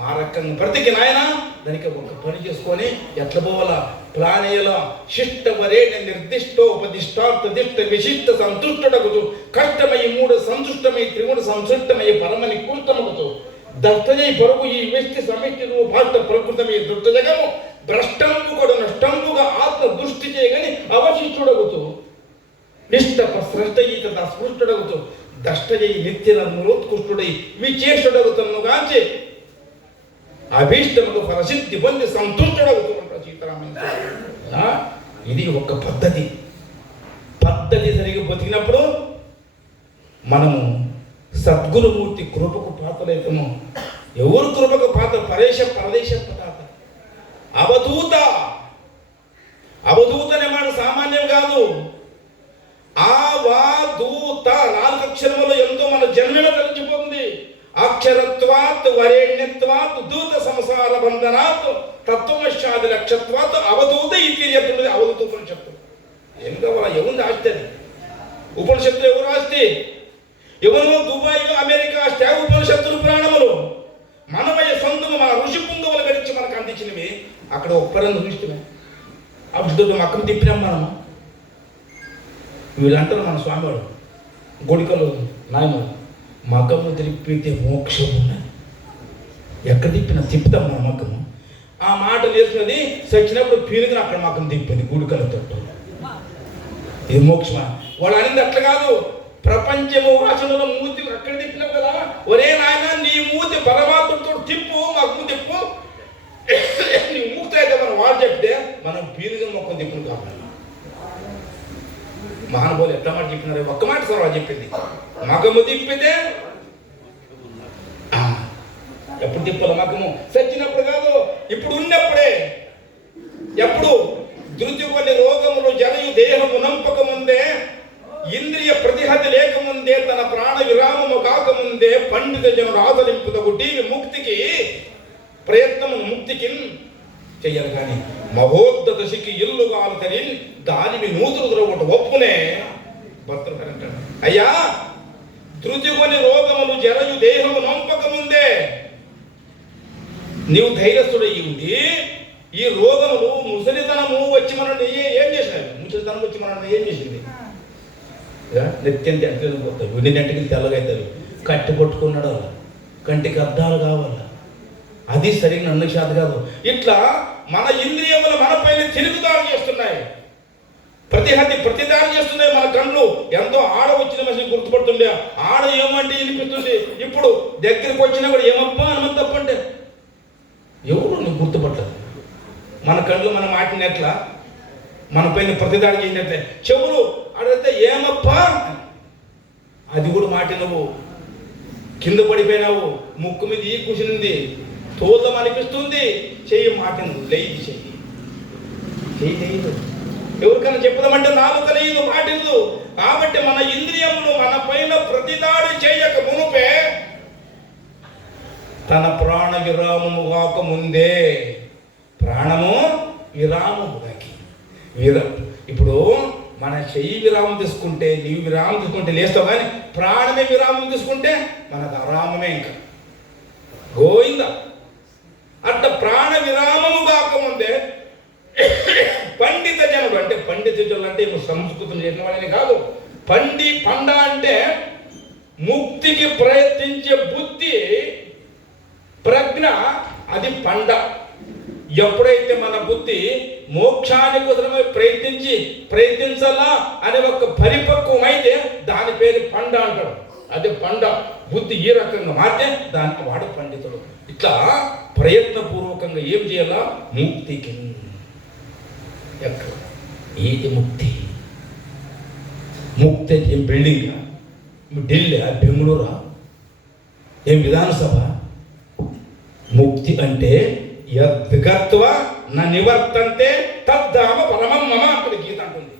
ఆ రకంగా బ్రతికి నాయన దానికి ఒక పని చేసుకొని ఎట్లా పోవాలా, ప్రాణేయుల శిష్టవరేణ నిర్దిష్టోపదిష్టార్థ దిష్ట విశిష్ట సంతుష్టడగుతూ కష్టమయ్యి 3 సంతుష్టమై త్రిగుణ సంతుష్టమై పరమని కూర్తమగుతూ దత్తజై పరుగు ఈ వ్యక్తి సమిష్టి రూపార్థ ప్రకృతమై దుష్ట జగము భ్రష్టంబు కూడా నష్టంబుగా ఆత్మ దృష్టి చేయగని అవశిష్టుడగుతూ నిష్ట స్రష్ట ఈత స్పృష్టడగుతూ దష్టజై నిత్యన మూలోత్కృష్టుడై విచేషుడగుతను గాంచి అభీష్టముకు ఫలసిద్ధి పొంది సంతుష్టుడగుతూ ఉంటాడు సీతారామయ్య. ఇది ఒక పద్ధతి. పద్ధతి సరిగా బతికినప్పుడు మనము సద్గురుమూర్తి కృపకు పాత్రలైతము. ఎవరు కృపకు పాత్ర? పరదేశ పదార్థ అవధూత. అవధూత అనే మాట సామాన్యం కాదు. ఆవాదూత 4 అక్షరములు ఎంతో మన జన్మలో కలిసిపోతుంది. అక్షరత్వాత్ వరేణ్యత్వాత్ దూత సంసార బంధనాత్ తత్వమశాది లక్ష్యత్వాత్ అవధూత ఇది అవధూత ఉపనిషత్తు. ఏం కావాలా? ఎవరు ఆస్తి? అది ఉపనిషత్తులు ఎవరు ఆస్తి? ఎవరు దుబాయ్ అమెరికా ఆస్తి? ఉపనిషత్తులు ప్రాణములు మనమయ్య సొంతము మన ఋషి పుంగవులు గడిచి మనకు అందించినవి. అక్కడ ఒక్కరని దృష్టిమే అప్పుడు మక్కను తిప్పినాం మనము. వీళ్ళంటారు మన స్వామివాడు గుడికలు నాయన మగ్గము తిప్పితే మోక్షం ఉన్నది. ఎక్కడ తిప్పినా తిప్పుతాం మన మగ్గము. ఆ మాట నేర్చుకున్నది సచ్చినప్పుడు పీనుకుని అక్కడ మగ్గం తిప్పింది గుడికలతో. ఇది మోక్షమా? వాళ్ళు అనేది అట్లా కాదు. ప్రపంచము వాసనలో మూతి అక్కడ తిప్పినావు కదా, ఒరే నాయన నీ మూతి పరమాత్మతో తిప్పు, మగ్గం తిప్పు, నీ మూతి అయితే మనం వాళ్ళు చెప్తే మనం పీనుకుని మొక్కం తిప్పును కావాలి. మహానుభావులు ఎట్లా మాట చెప్పినారు? ఒక్క మాట సర్వా చెప్పింది. మగము తిప్పితే ఎప్పుడు తిప్పాల? మగము సచ్చినప్పుడు కాదు, ఇప్పుడు ఉన్నప్పుడే. ఎప్పుడు? ధృతి కొన్ని రోగములు జరయు దేహము నంపక ముందే, ఇంద్రియ ప్రతిహతి లేకముందే, తన ప్రాణ విరామము కాకముందే పండిత జనుడు ఆదరింపుదగు టీవి ముక్తికి ప్రయత్నము ముక్తికి చెయ్యరు. కానీ మహోద్ధత శికి ఇల్లుగాలు తని దానివి నూతులు ఒకటి ఒప్పునే భర్తలు అంటాడు. అయ్యా ధృతి కొని రోగములు జరయు దేహము నొంపక ముందే నీవు ధైర్యస్తుడు ఉండి ఈ రోగములు ముసలితనము వచ్చి మనల్ని ఏం చేసినాయి? ముసలితనం వచ్చి మనల్ని ఏం చేసింది? నిత్యం తెంటలు పోతాయి, విడినట్టుకి తెల్లగైతాయి, కట్టి కొట్టుకున్నాడు, కంటికి అద్దాలు కావాల, అది సరిగ్గా అన్న శాత కాదు. ఇట్లా మన ఇంద్రియములు మన పైన తిరుగుదాడి చేస్తున్నాయి, ప్రతిదాడి చేస్తున్నాయి. మన కళ్ళు ఎంతో ఆడ వచ్చిన మనిషిని గుర్తుపడుతుండే, ఆడ ఏమంటే వినిపిస్తుంది. ఇప్పుడు దగ్గరికి వచ్చినా కూడా ఏమబ్బా అని తప్పంటే ఎవరు నీకు గుర్తుపట్టదు. మన కళ్ళు మన మాటినట్లా మన పైన ప్రతిదాడి చేసినట్లే. చెవులు అడిగితే ఏమప్పా, అది కూడా మాట నువ్వు కింద పడిపోయినావు, ముక్కు మీద ఈ కూర్చునింది, తోదం అనిపిస్తుంది, చెయ్యి మాట నువ్వు లేది, చెయ్యి తెలియదు. ఎవరికైనా చెప్పుదామంటే నాలుగు తెలియదు, మాట ఇవ్వదు. కాబట్టి మన ఈ తన ప్రాణ విరామము కాక ముందే, ప్రాణము విరామము కాకి ఇప్పుడు మన చెయ్యి విరామం తీసుకుంటే, నీవు విరామం తీసుకుంటే లేస్తావు, కానీ ప్రాణమే విరామం తీసుకుంటే మనకు అరామమే, ఇంకా గోయిందా. అట్లా ప్రాణ విరామము కాకముందే పండిత జనుడు, అంటే పండిత జనులు అంటే ఇప్పుడు సంస్కృతం చేసిన వాళ్ళని కాదు, పండ అంటే ముక్తికి ప్రయత్నించే బుద్ధి ప్రజ్ఞ, అది పండ. ఎప్పుడైతే మన బుద్ధి మోక్షాని కోసమే ప్రయత్నించాలా అనే ఒక పరిపక్వమైతే దాని పేరు పండ అంటాడు. అదే పండ. బుద్ధి ఈ రకంగా మారితే దానికి వాడు పండితుడు. ఇట్లా ప్రయత్నపూర్వకంగా ఏం చేయాలా? ముక్తికి. ఎక్కడ ఏది ముక్తి? ముక్తి ఏం బిల్డింగ్? ఢిల్లీ, బెంగళూరా, ఏం విధానసభ? ముక్తి అంటే యద్గత్వ న నివర్తంతే తద్ధామ పరమం మమ అక్కడ గీత అంటుంది.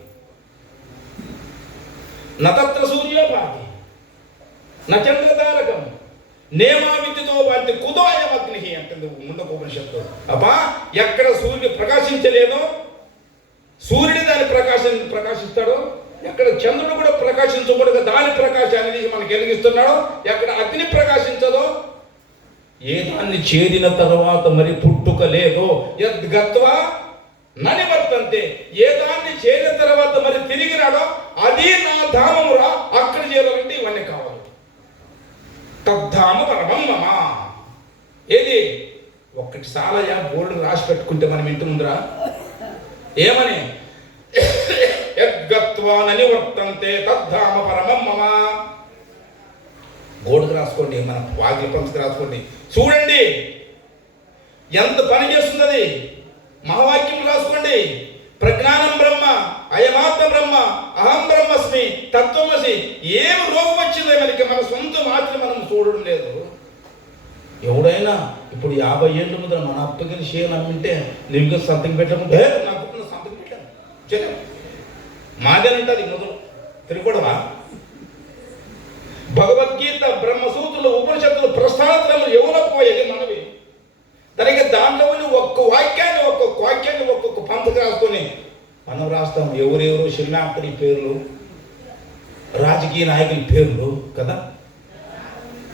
నతత్ర సూర్యోపాధి నచంద్రతారకం నేమా విద్యుతో వాటి కుదోయమగ్ని అంటుంది ముందుకు ఉపనిషత్తు. అబ్బా, ఎక్కడ సూర్యుడు ప్రకాశించలేదో సూర్యుడు దాని ప్రకాశిస్తాడో, ఎక్కడ చంద్రుడు కూడా ప్రకాశించకూడదు దాని ప్రకాశాన్ని మనకు వెలిగిస్తున్నాడో, ఎక్కడ అగ్ని ప్రకాశించదో, ఏ దాన్ని చేరిన తర్వాత మరి పుట్టుక లేదో, యద్గత్వా ననివర్తంతే, ఏ దాన్ని చేరిన తర్వాత మరి తిరిగి రాడో అది నా ధామమురా, అక్కడ చేరాలంటే ఇవన్నీ కావాలి. తద్ధామ పరమం మమ. ఏది ఒక్కటి సాలయా బోర్డు రాసి పెట్టుకుంటే మనం ఇంటి ముందరా ఏమని? యద్గత్వా ననివర్తంతే తద్ధామ పరమం మమ. గోడకు రాసుకోండి, మన వాకిలి పంచకు రాసుకోండి. చూడండి ఎంత పని చేస్తున్నది. మహావాక్యం రాసుకోండి. ప్రజ్ఞానం బ్రహ్మ, అయమాత్మ బ్రహ్మ, అహం బ్రహ్మస్మి, తత్వమసి. ఏం రోగం వచ్చిందో మనకి, మన సొంత మాత్రం మనం చూడడం లేదు. ఎవడైనా ఇప్పుడు 50 ఏళ్ళ ముందర మన అప్పగిన షేర్ అమ్మింటే నీకు సంతకం పెట్టకుంటే నాకు సంతకం పెట్టాను చెల్లి మాదేనంటది మొదలు తిరుగుడవా? భగవద్గీత, బ్రహ్మసూత్రులు, ఉపనిషత్తులు, ప్రస్థానత్రములు ఎవరో పోయేది మనవి. దానికి దాంట్లో ఒక్కొక్క వాక్యాన్ని ఒక్కొక్క పంతకు రాసుకొని మనం రాస్తాం. ఎవరెవరు శిల్నాకుడి పేర్లు, రాజకీయ నాయకుల పేర్లు కదా,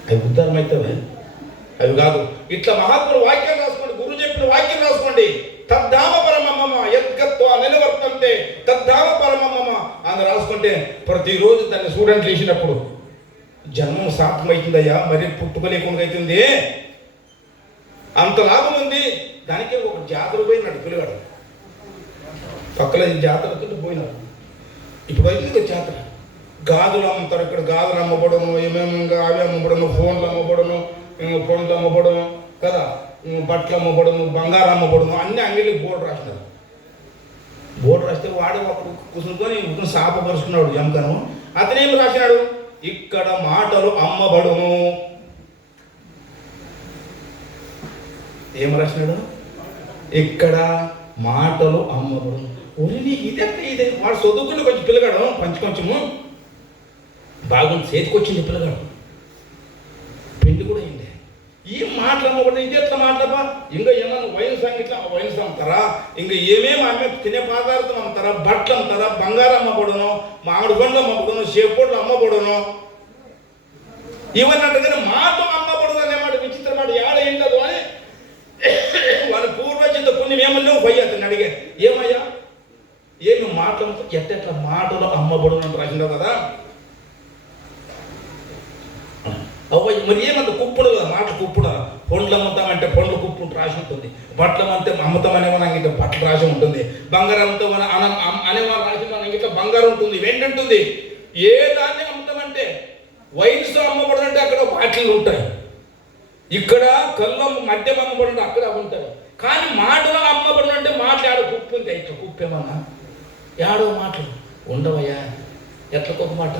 అవి ఉద్ధారం అవుతావే, అవి కాదు. ఇట్లా మహాత్ములు వాక్యాలు రాసుకోండి, గురువు చెప్పిన వాక్యం రాసుకోండి. తద్ధామ పరమమ్మ యద్గత్వ నిలవర్తంతే తద్ధామ పరమమ్మ అని రాసుకుంటే ప్రతిరోజు దాన్ని స్టూడెంట్లు వేసినప్పుడు జన్మం సార్థమవుతుందయ్యా, మరి పుట్టుకోలేకుండా అవుతుంది. అంత లాభం ఉంది. దానికే ఒక జాతర పోయినాడు పిల్లగాడు, పక్కన జాతరతో పోయినాడు. ఇప్పుడు అయితే జాతర గాజులు అమ్ముతారు. ఇక్కడ గాజులు అమ్మబడను, ఏమేమి అవి అమ్మబడను, ఫోన్లు అమ్మబడను, పండ్లు అమ్మబడను కదా, బట్టలు అమ్మబడను, బంగారం అమ్మబడను, అన్ని అంగడికి బోర్డు రాసినారు. బోర్డు రాస్తే వాడు ఒకడు కూర్చుని శాపపరుచుకున్నాడు ఎముకను. అతనేమి రాసినాడు? ఇక్కడ మాటలు అమ్మబడును. ఏం రాసినాడు? ఇక్కడ మాటలు అమ్మబడును. ఒరి ఇదే వాడు చదువుకుంటే కొంచెం పిల్లగాడు కొంచెము బాగుంది, చేతికొచ్చింది పిల్లగాడు, పెళ్లి కూడా అయింది. ఈ మాటలు అమ్మబడును. ఇది ఎట్లా మాట్లాడబా? ఇంకా ఏమన్నా వైన్స్ అమ్ముతారా? ఇంకా ఏమేమి అమ్మే తినే పదార్థం అమ్ముతారా? బట్టలు అమ్ముతారా? బంగారం అమ్మబడును, మామిడి పండ్లు అమ్మబడును, చేపట్లు అమ్మబడును, ఇవన్నీ అంటే మాటలు అమ్మబడును అనేమాట విచిత్ర మాట. ఏడ ఏంటదు అని వాళ్ళ పూర్వచిత పుణ్యం ఏమన్నా పోయి అతన్ని అడిగే, ఏమయ్యా ఏమి మాటలు ఎట్టెట్లా మాటలు అమ్మబడును అని రాసిందా కదా. అవ్వ మరి ఏమంత కుప్పుడు కదా, మాటలు కుప్పుడు. పండ్లు అమ్ముతామంటే పండ్లు కుప్పు రాసి ఉంటుంది, బట్టలు అమ్మితే అమ్ముతామనే మనకి ఇట్లా బట్టలు రాసి ఉంటుంది, బంగారం అమ్ముతామని అనేవాళ్ళు రాసి మనకి ఇట్లా బంగారం ఉంటుంది, వెండి ఉంటుంది. ఏ దాన్ని అమ్ముతామంటే వైన్స్ అమ్మబడునంటే అక్కడ బాటిల్ ఉంటాయి, ఇక్కడ కళ్ళు మద్యం అమ్మబడుంటే అక్కడ ఉంటాయి. కానీ మాటలు అమ్మబడునంటే మాట్లాడు కుప్పు ఉంది. ఇట్లా కుప్పు ఏమన్నా ఏడో మాటలు ఉండవయ్యా. ఎట్లకొక మాట,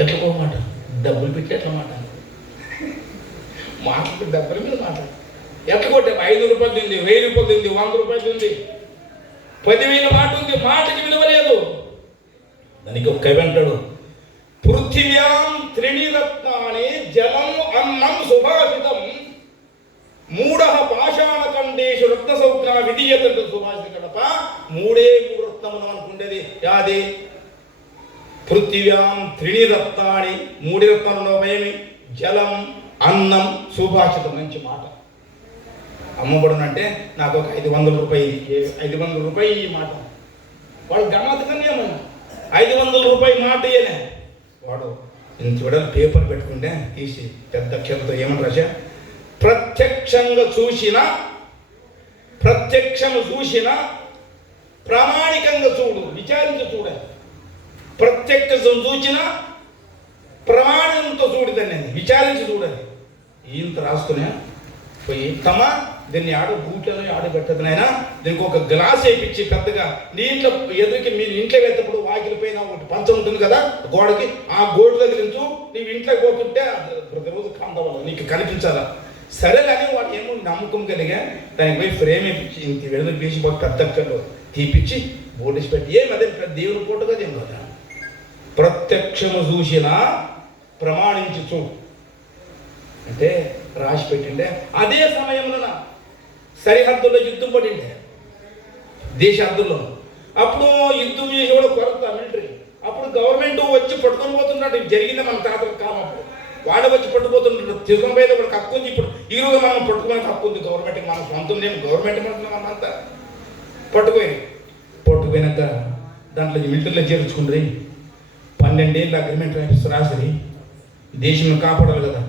ఎట్లకొక మాట, డబ్బులు పెట్టి ఎట్లా మాట, మాటలు డబ్బుల మీద మాట్లాడు. ఎట్లా కొట్టే 5 రూపాయలు ఉంది, 1000 రూపాయలు ఉంది, 100 రూపాయలు ఉంది, 10,000 మాట ఉంది. మాటకి విలువ లేదు. దానికి ఒక కవి అంటాడు, పృథివ్యాం త్రిణి రత్నాని జలం అన్నం సుభాషితం మూఢః పాషాణ కండేషు రత్న సౌజ్ఞ విధీయత సుభాషిత కడప మూడు రత్నములు అనుకుండేది యాది పృథివ్యాం త్రిణి రత్నాని మూడు రత్నంలో ఏమి జలం అన్నం సుభాషితం. మంచి మాట. అమ్మబడునంటే నాకు ఒక 500 రూపాయలు ఈ మాట వాడు గమ్మత్తుగానే ఏమన్నా 500 రూపాయలు మాట ఇయ్యనే వాడు ఇంత చూడాలి పేపర్ పెట్టుకుంటే తీసి పెద్ద అక్షరంతో ఏమని రాశా ప్రత్యక్షము చూసిన ప్రామాణికంగా చూడు విచారించి చూడాలి. ప్రత్యక్షం చూసిన ప్రమాణంతో చూడదని విచారించి చూడాలి. ఇంత రాసుకునే పోయి తమ దీన్ని బూట్లను పెట్టదునైనా దీనికి ఒక గ్లాస్ వేయించి పెద్దగా నీ ఇంట్లో ఎదురుకి మీరు ఇంట్లో వెళ్తేప్పుడు వాకిలి పైన ఒకటి పంచ ఉంటుంది కదా గోడకి, ఆ గోడు తగిలించు. నీవు ఇంట్లోకి పోతుంటే ప్రతిరోజు కాందవాళ్ళు నీకు కనిపించాలా. సరే కానీ వాడు ఏమో నమ్మకం కలిగా దానికి పోయి ఫ్రేమ్ వేయించి ఇంత వెలుగు పీసి పెద్ద అక్కర్లో తీపిచ్చి బోటేసి పెట్టి అదే దేవుని పూట కదా ఏం కదా. ప్రత్యక్షము చూసిన ప్రమాణించి చూడు అంటే రాసి పెట్టిండే. అదే సమయంలో సరిహద్దుల్లో యుద్ధం పడిండే దేశ హద్దుల్లో. అప్పుడు యుద్ధం చేసి కూడా కొరత మిలిటరీ. అప్పుడు గవర్నమెంట్ వచ్చి పట్టుకొని పోతున్నాడు. జరిగింది మన తాతల కాలం. అప్పుడు వాడు వచ్చి పట్టుకుపోతున్నాడు. తీసుకొని పోయేది ఒకటి హక్కు ఉంది. ఇప్పుడు ఈరోజు మనం పట్టుకునే హక్కు ఉంది గవర్నమెంట్కి. మనం సొంతం నేను గవర్నమెంట్ మనం అంతా పట్టుకుపోయినాక దాంట్లో మిలిటరీలో చేర్చుకుంటుంది. 12 ఏళ్ళ అగ్రిమెంట్ రాసి దేశం కాపాడాలి కదా.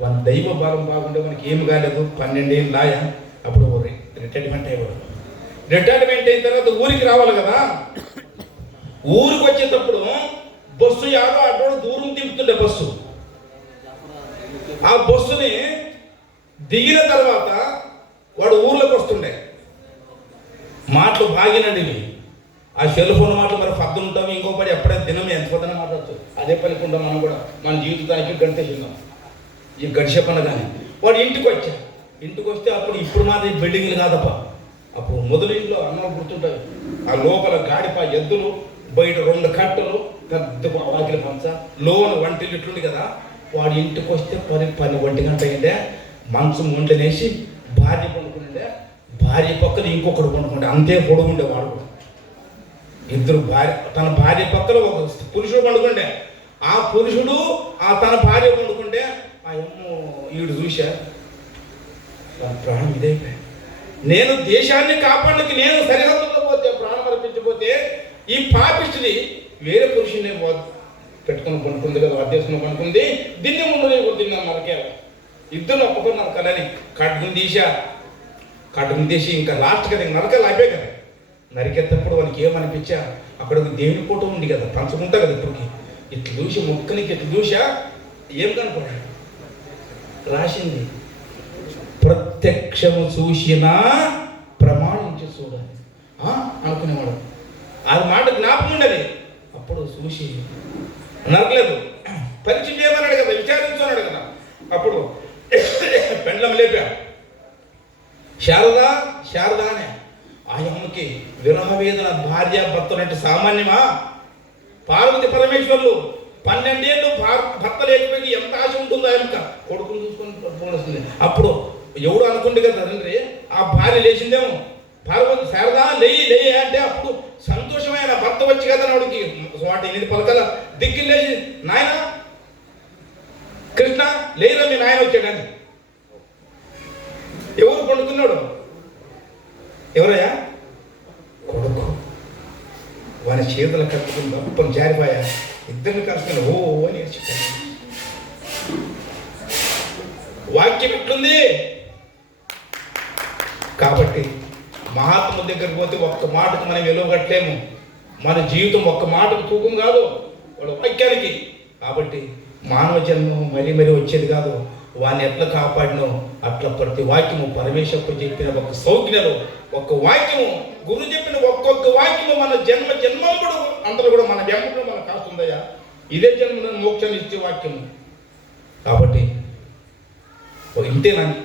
వాళ్ళ దైవ భారం బాగుండే మనకి ఏమి కాలేదు. 12 ఏళ్ళు లాయ. అప్పుడు రిటైర్మెంట్ అయ్యేవాడు. రిటైర్మెంట్ అయిన తర్వాత ఊరికి రావాలి కదా. ఊరికి వచ్చేటప్పుడు బస్సు యాడో అడ్డోడు దూరం దింపుతుండే బస్సు. ఆ బస్సుని దిగిన తర్వాత వాడు ఊర్లోకి వస్తుండే. మాటలు బాగినండి ఇవి. ఆ సెల్ ఫోన్ మాటలు మరి పద్దులు ఉంటాం. ఇంకో పని ఎప్పుడైనా దినం ఎంత పొద్దున మాట్లాడచ్చు. అదే పనికుంటాం మనం కూడా. మన జీవితానికి గడిచేసిందాం ఈ గడిచే పని. కానీ వాడు ఇంటికి వస్తే అప్పుడు ఇప్పుడు మాత్రం బిల్డింగ్లు కాదప్ప. అప్పుడు మొదలు ఇంట్లో అన్నం గుర్తుంటుంది. ఆ లోపల గాడిప ఎద్దులు, బయట 2 కట్టలు, పెద్ద వాకిలి పంచ, లోన వంటిల్లు ఇట్లుండి కదా. వాడు ఇంటికి వస్తే 10 గంట అయిందే. మంచం ఒంట్లనేసి భార్య పండుకుంటే, భార్య పక్కన ఇంకొకడు పండుకుంటే అంతే పొడుగుండే వాడు కూడా. ఇద్దరు భార్య, తన భార్య పక్కన ఒక పురుషుడు పండుకుంటే, ఆ పురుషుడు తన భార్య పండుకుంటే ఆ అమ్మో ఈడు చూసా ప్రాణం ఇదైపోయా. నేను దేశాన్ని కాపాడడానికి నేను సరిహద్దులో పోతే ప్రాణం అర్పించకపోతే ఈ పాపిష్టిది వేరే పురుషుని పెట్టుకుని పండుకుంది కదా. అధ్యక్షుని పండుకుంది. దీన్ని ముందు దీన్ని నరకేలా. ఇద్దరు ఒప్పుకున్నారు కదని కట్టుకుని తీసి ఇంకా లాస్ట్ కదా నరకాలి అయిపోయి కదా. నరికేటప్పుడు వానికి ఏమనిపించా అక్కడ ఒక దేవుని ఫోటో ఉంది కదా పంచుకుంటా కదా. ఇప్పటికి ఇట్లా చూసి మొక్కనికి ఇట్లా చూసా ఏం కనుకున్నాడు రాసింది ప్రత్యక్షము చూసినా ప్రమాణించి చూడాలి అనుకునేవాడు. అది మాట జ్ఞాపకం ఉండేది. అప్పుడు చూసి నరకలేదు. పరీక్ష చేయమన్నాడు కదా, విచారించున్నాడు కదా. అప్పుడు పెండ్లం లేపా. శారదా అనే ఆయమ్మకి విరహ వేదన భార్య భర్తలంటే సామాన్యమా? పార్వతి పరమేశ్వర్లు 12 ఏళ్ళు భర్త లేకపోయి ఎంత ఆశ ఉంటుందో ఆయనక కొడుకుని చూసుకొని. అప్పుడు ఎవడు అనుకుంటే కదా తండ్రి ఆ భార్య లేచిందేమో. పార్వతి శారదా లేయి అంటే అప్పుడు సంతోషమైన భర్త వచ్చి కదా నాడుకి వాటి 8 పలకల దిగ్గి లేచి నాయన కృష్ణ లేదురా మీ నాయన వచ్చాడని. ఎవరు పండుకున్నాడు? ఎవరయ్యా? కొడుకు. వాని చేతులు కట్టుకుని గొప్పని జారిపోయా. ఇద్దరిని కలుసుకుని ఓ అని నేర్చుకున్నాను. వాక్యం ఎట్లుంది కాబట్టి మహాత్ముల దగ్గర పోతే ఒక్క మాటకు మనం వెలువగట్లేము. మన జీవితం ఒక్క మాటకు తూకం కాదు వాళ్ళ వాక్యానికి. కాబట్టి మానవ జన్మం మరీ వచ్చేది కాదు. వాడిని ఎట్లా కాపాడినో అట్లా ప్రతి వాక్యము పరమేశ్వరుడు చెప్పిన ఒక సౌజ్ఞలు, ఒక్క వాక్యము గురువు చెప్పిన ఒక్కొక్క వాక్యము మన జన్మంపుడు అందరూ కూడా మన వెంపడు మనకు కాస్తుందయ్యా. ఇదే జన్మను మోక్షాన్ని ఇచ్చే వాక్యము. కాబట్టి ఇంతేనని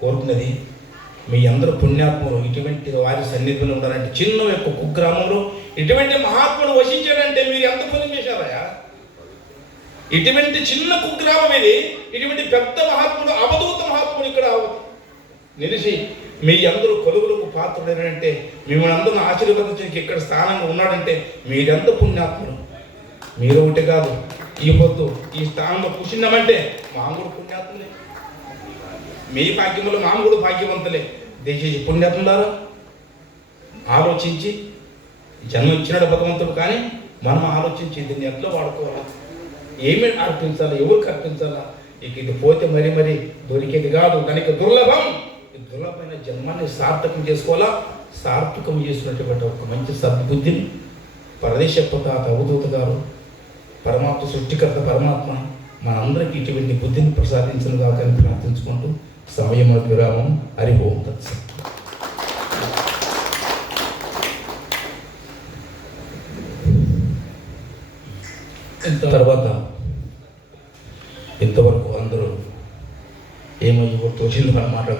కోరుకున్నది మీ అందరూ పుణ్యాత్మలు ఇటువంటి వారి సన్నిధిలో ఉండాలంటే చిన్న యొక్క కుగ్రామంలో ఇటువంటి మహాత్ముడు వసించాడంటే మీరు ఎంత పుణ్యం చేశారయ్యా. ఇటువంటి చిన్న కుగ్రామం ఇది, ఇటువంటి పెద్ద మహాత్ముడు, అవధూత మహాత్ముడు ఇక్కడ నిలిచి మీ అందరూ కొలువులకు పాత్రుడేనంటే, మిమ్మల్ని అందరూ ఆశీర్వదించడానికి ఇక్కడ స్థానంగా ఉన్నాడంటే మీరెంత పుణ్యాత్ములు. మీరు ఒకటి కాదు, ఈ పొద్దు ఈ స్థానంలో కూర్చున్నామంటే మాము కూడా పుణ్యాత్ములే. మీ భాగ్యములు మాము కూడా భాగ్యవంతులే. దయచేసి పుణ్యాత్ములారా ఆలోచించి, జన్మ ఇచ్చినాడు భగవంతుడు, కానీ మనం ఆలోచించి దీన్ని ఎట్లా వాడుకోవాలి, ఏమి అర్పించాలా, ఎవరికి అర్పించాలా. ఇక ఇది పోతే మరి దొరికేది కాదు, దానికి దుర్లభం. ఈ దుర్లభమైన జన్మాన్ని సార్థకం చేసుకోవాలా. సార్థకం చేసినటువంటి ఒక మంచి సద్బుద్ధిని పరదేశప్రదాత అవధూత గారు, పరమాత్మ సృష్టికర్త పరమాత్మ మనందరికీ ఇటువంటి బుద్ధిని ప్రసాదించను కాకని ప్రార్థించుకుంటూ సమయం విరామం. హరి ఓం తత్సత్. తర్వాత ఇంతవరకు అందరూ ఏమో తోచింది మనం మాట్లాడుకో.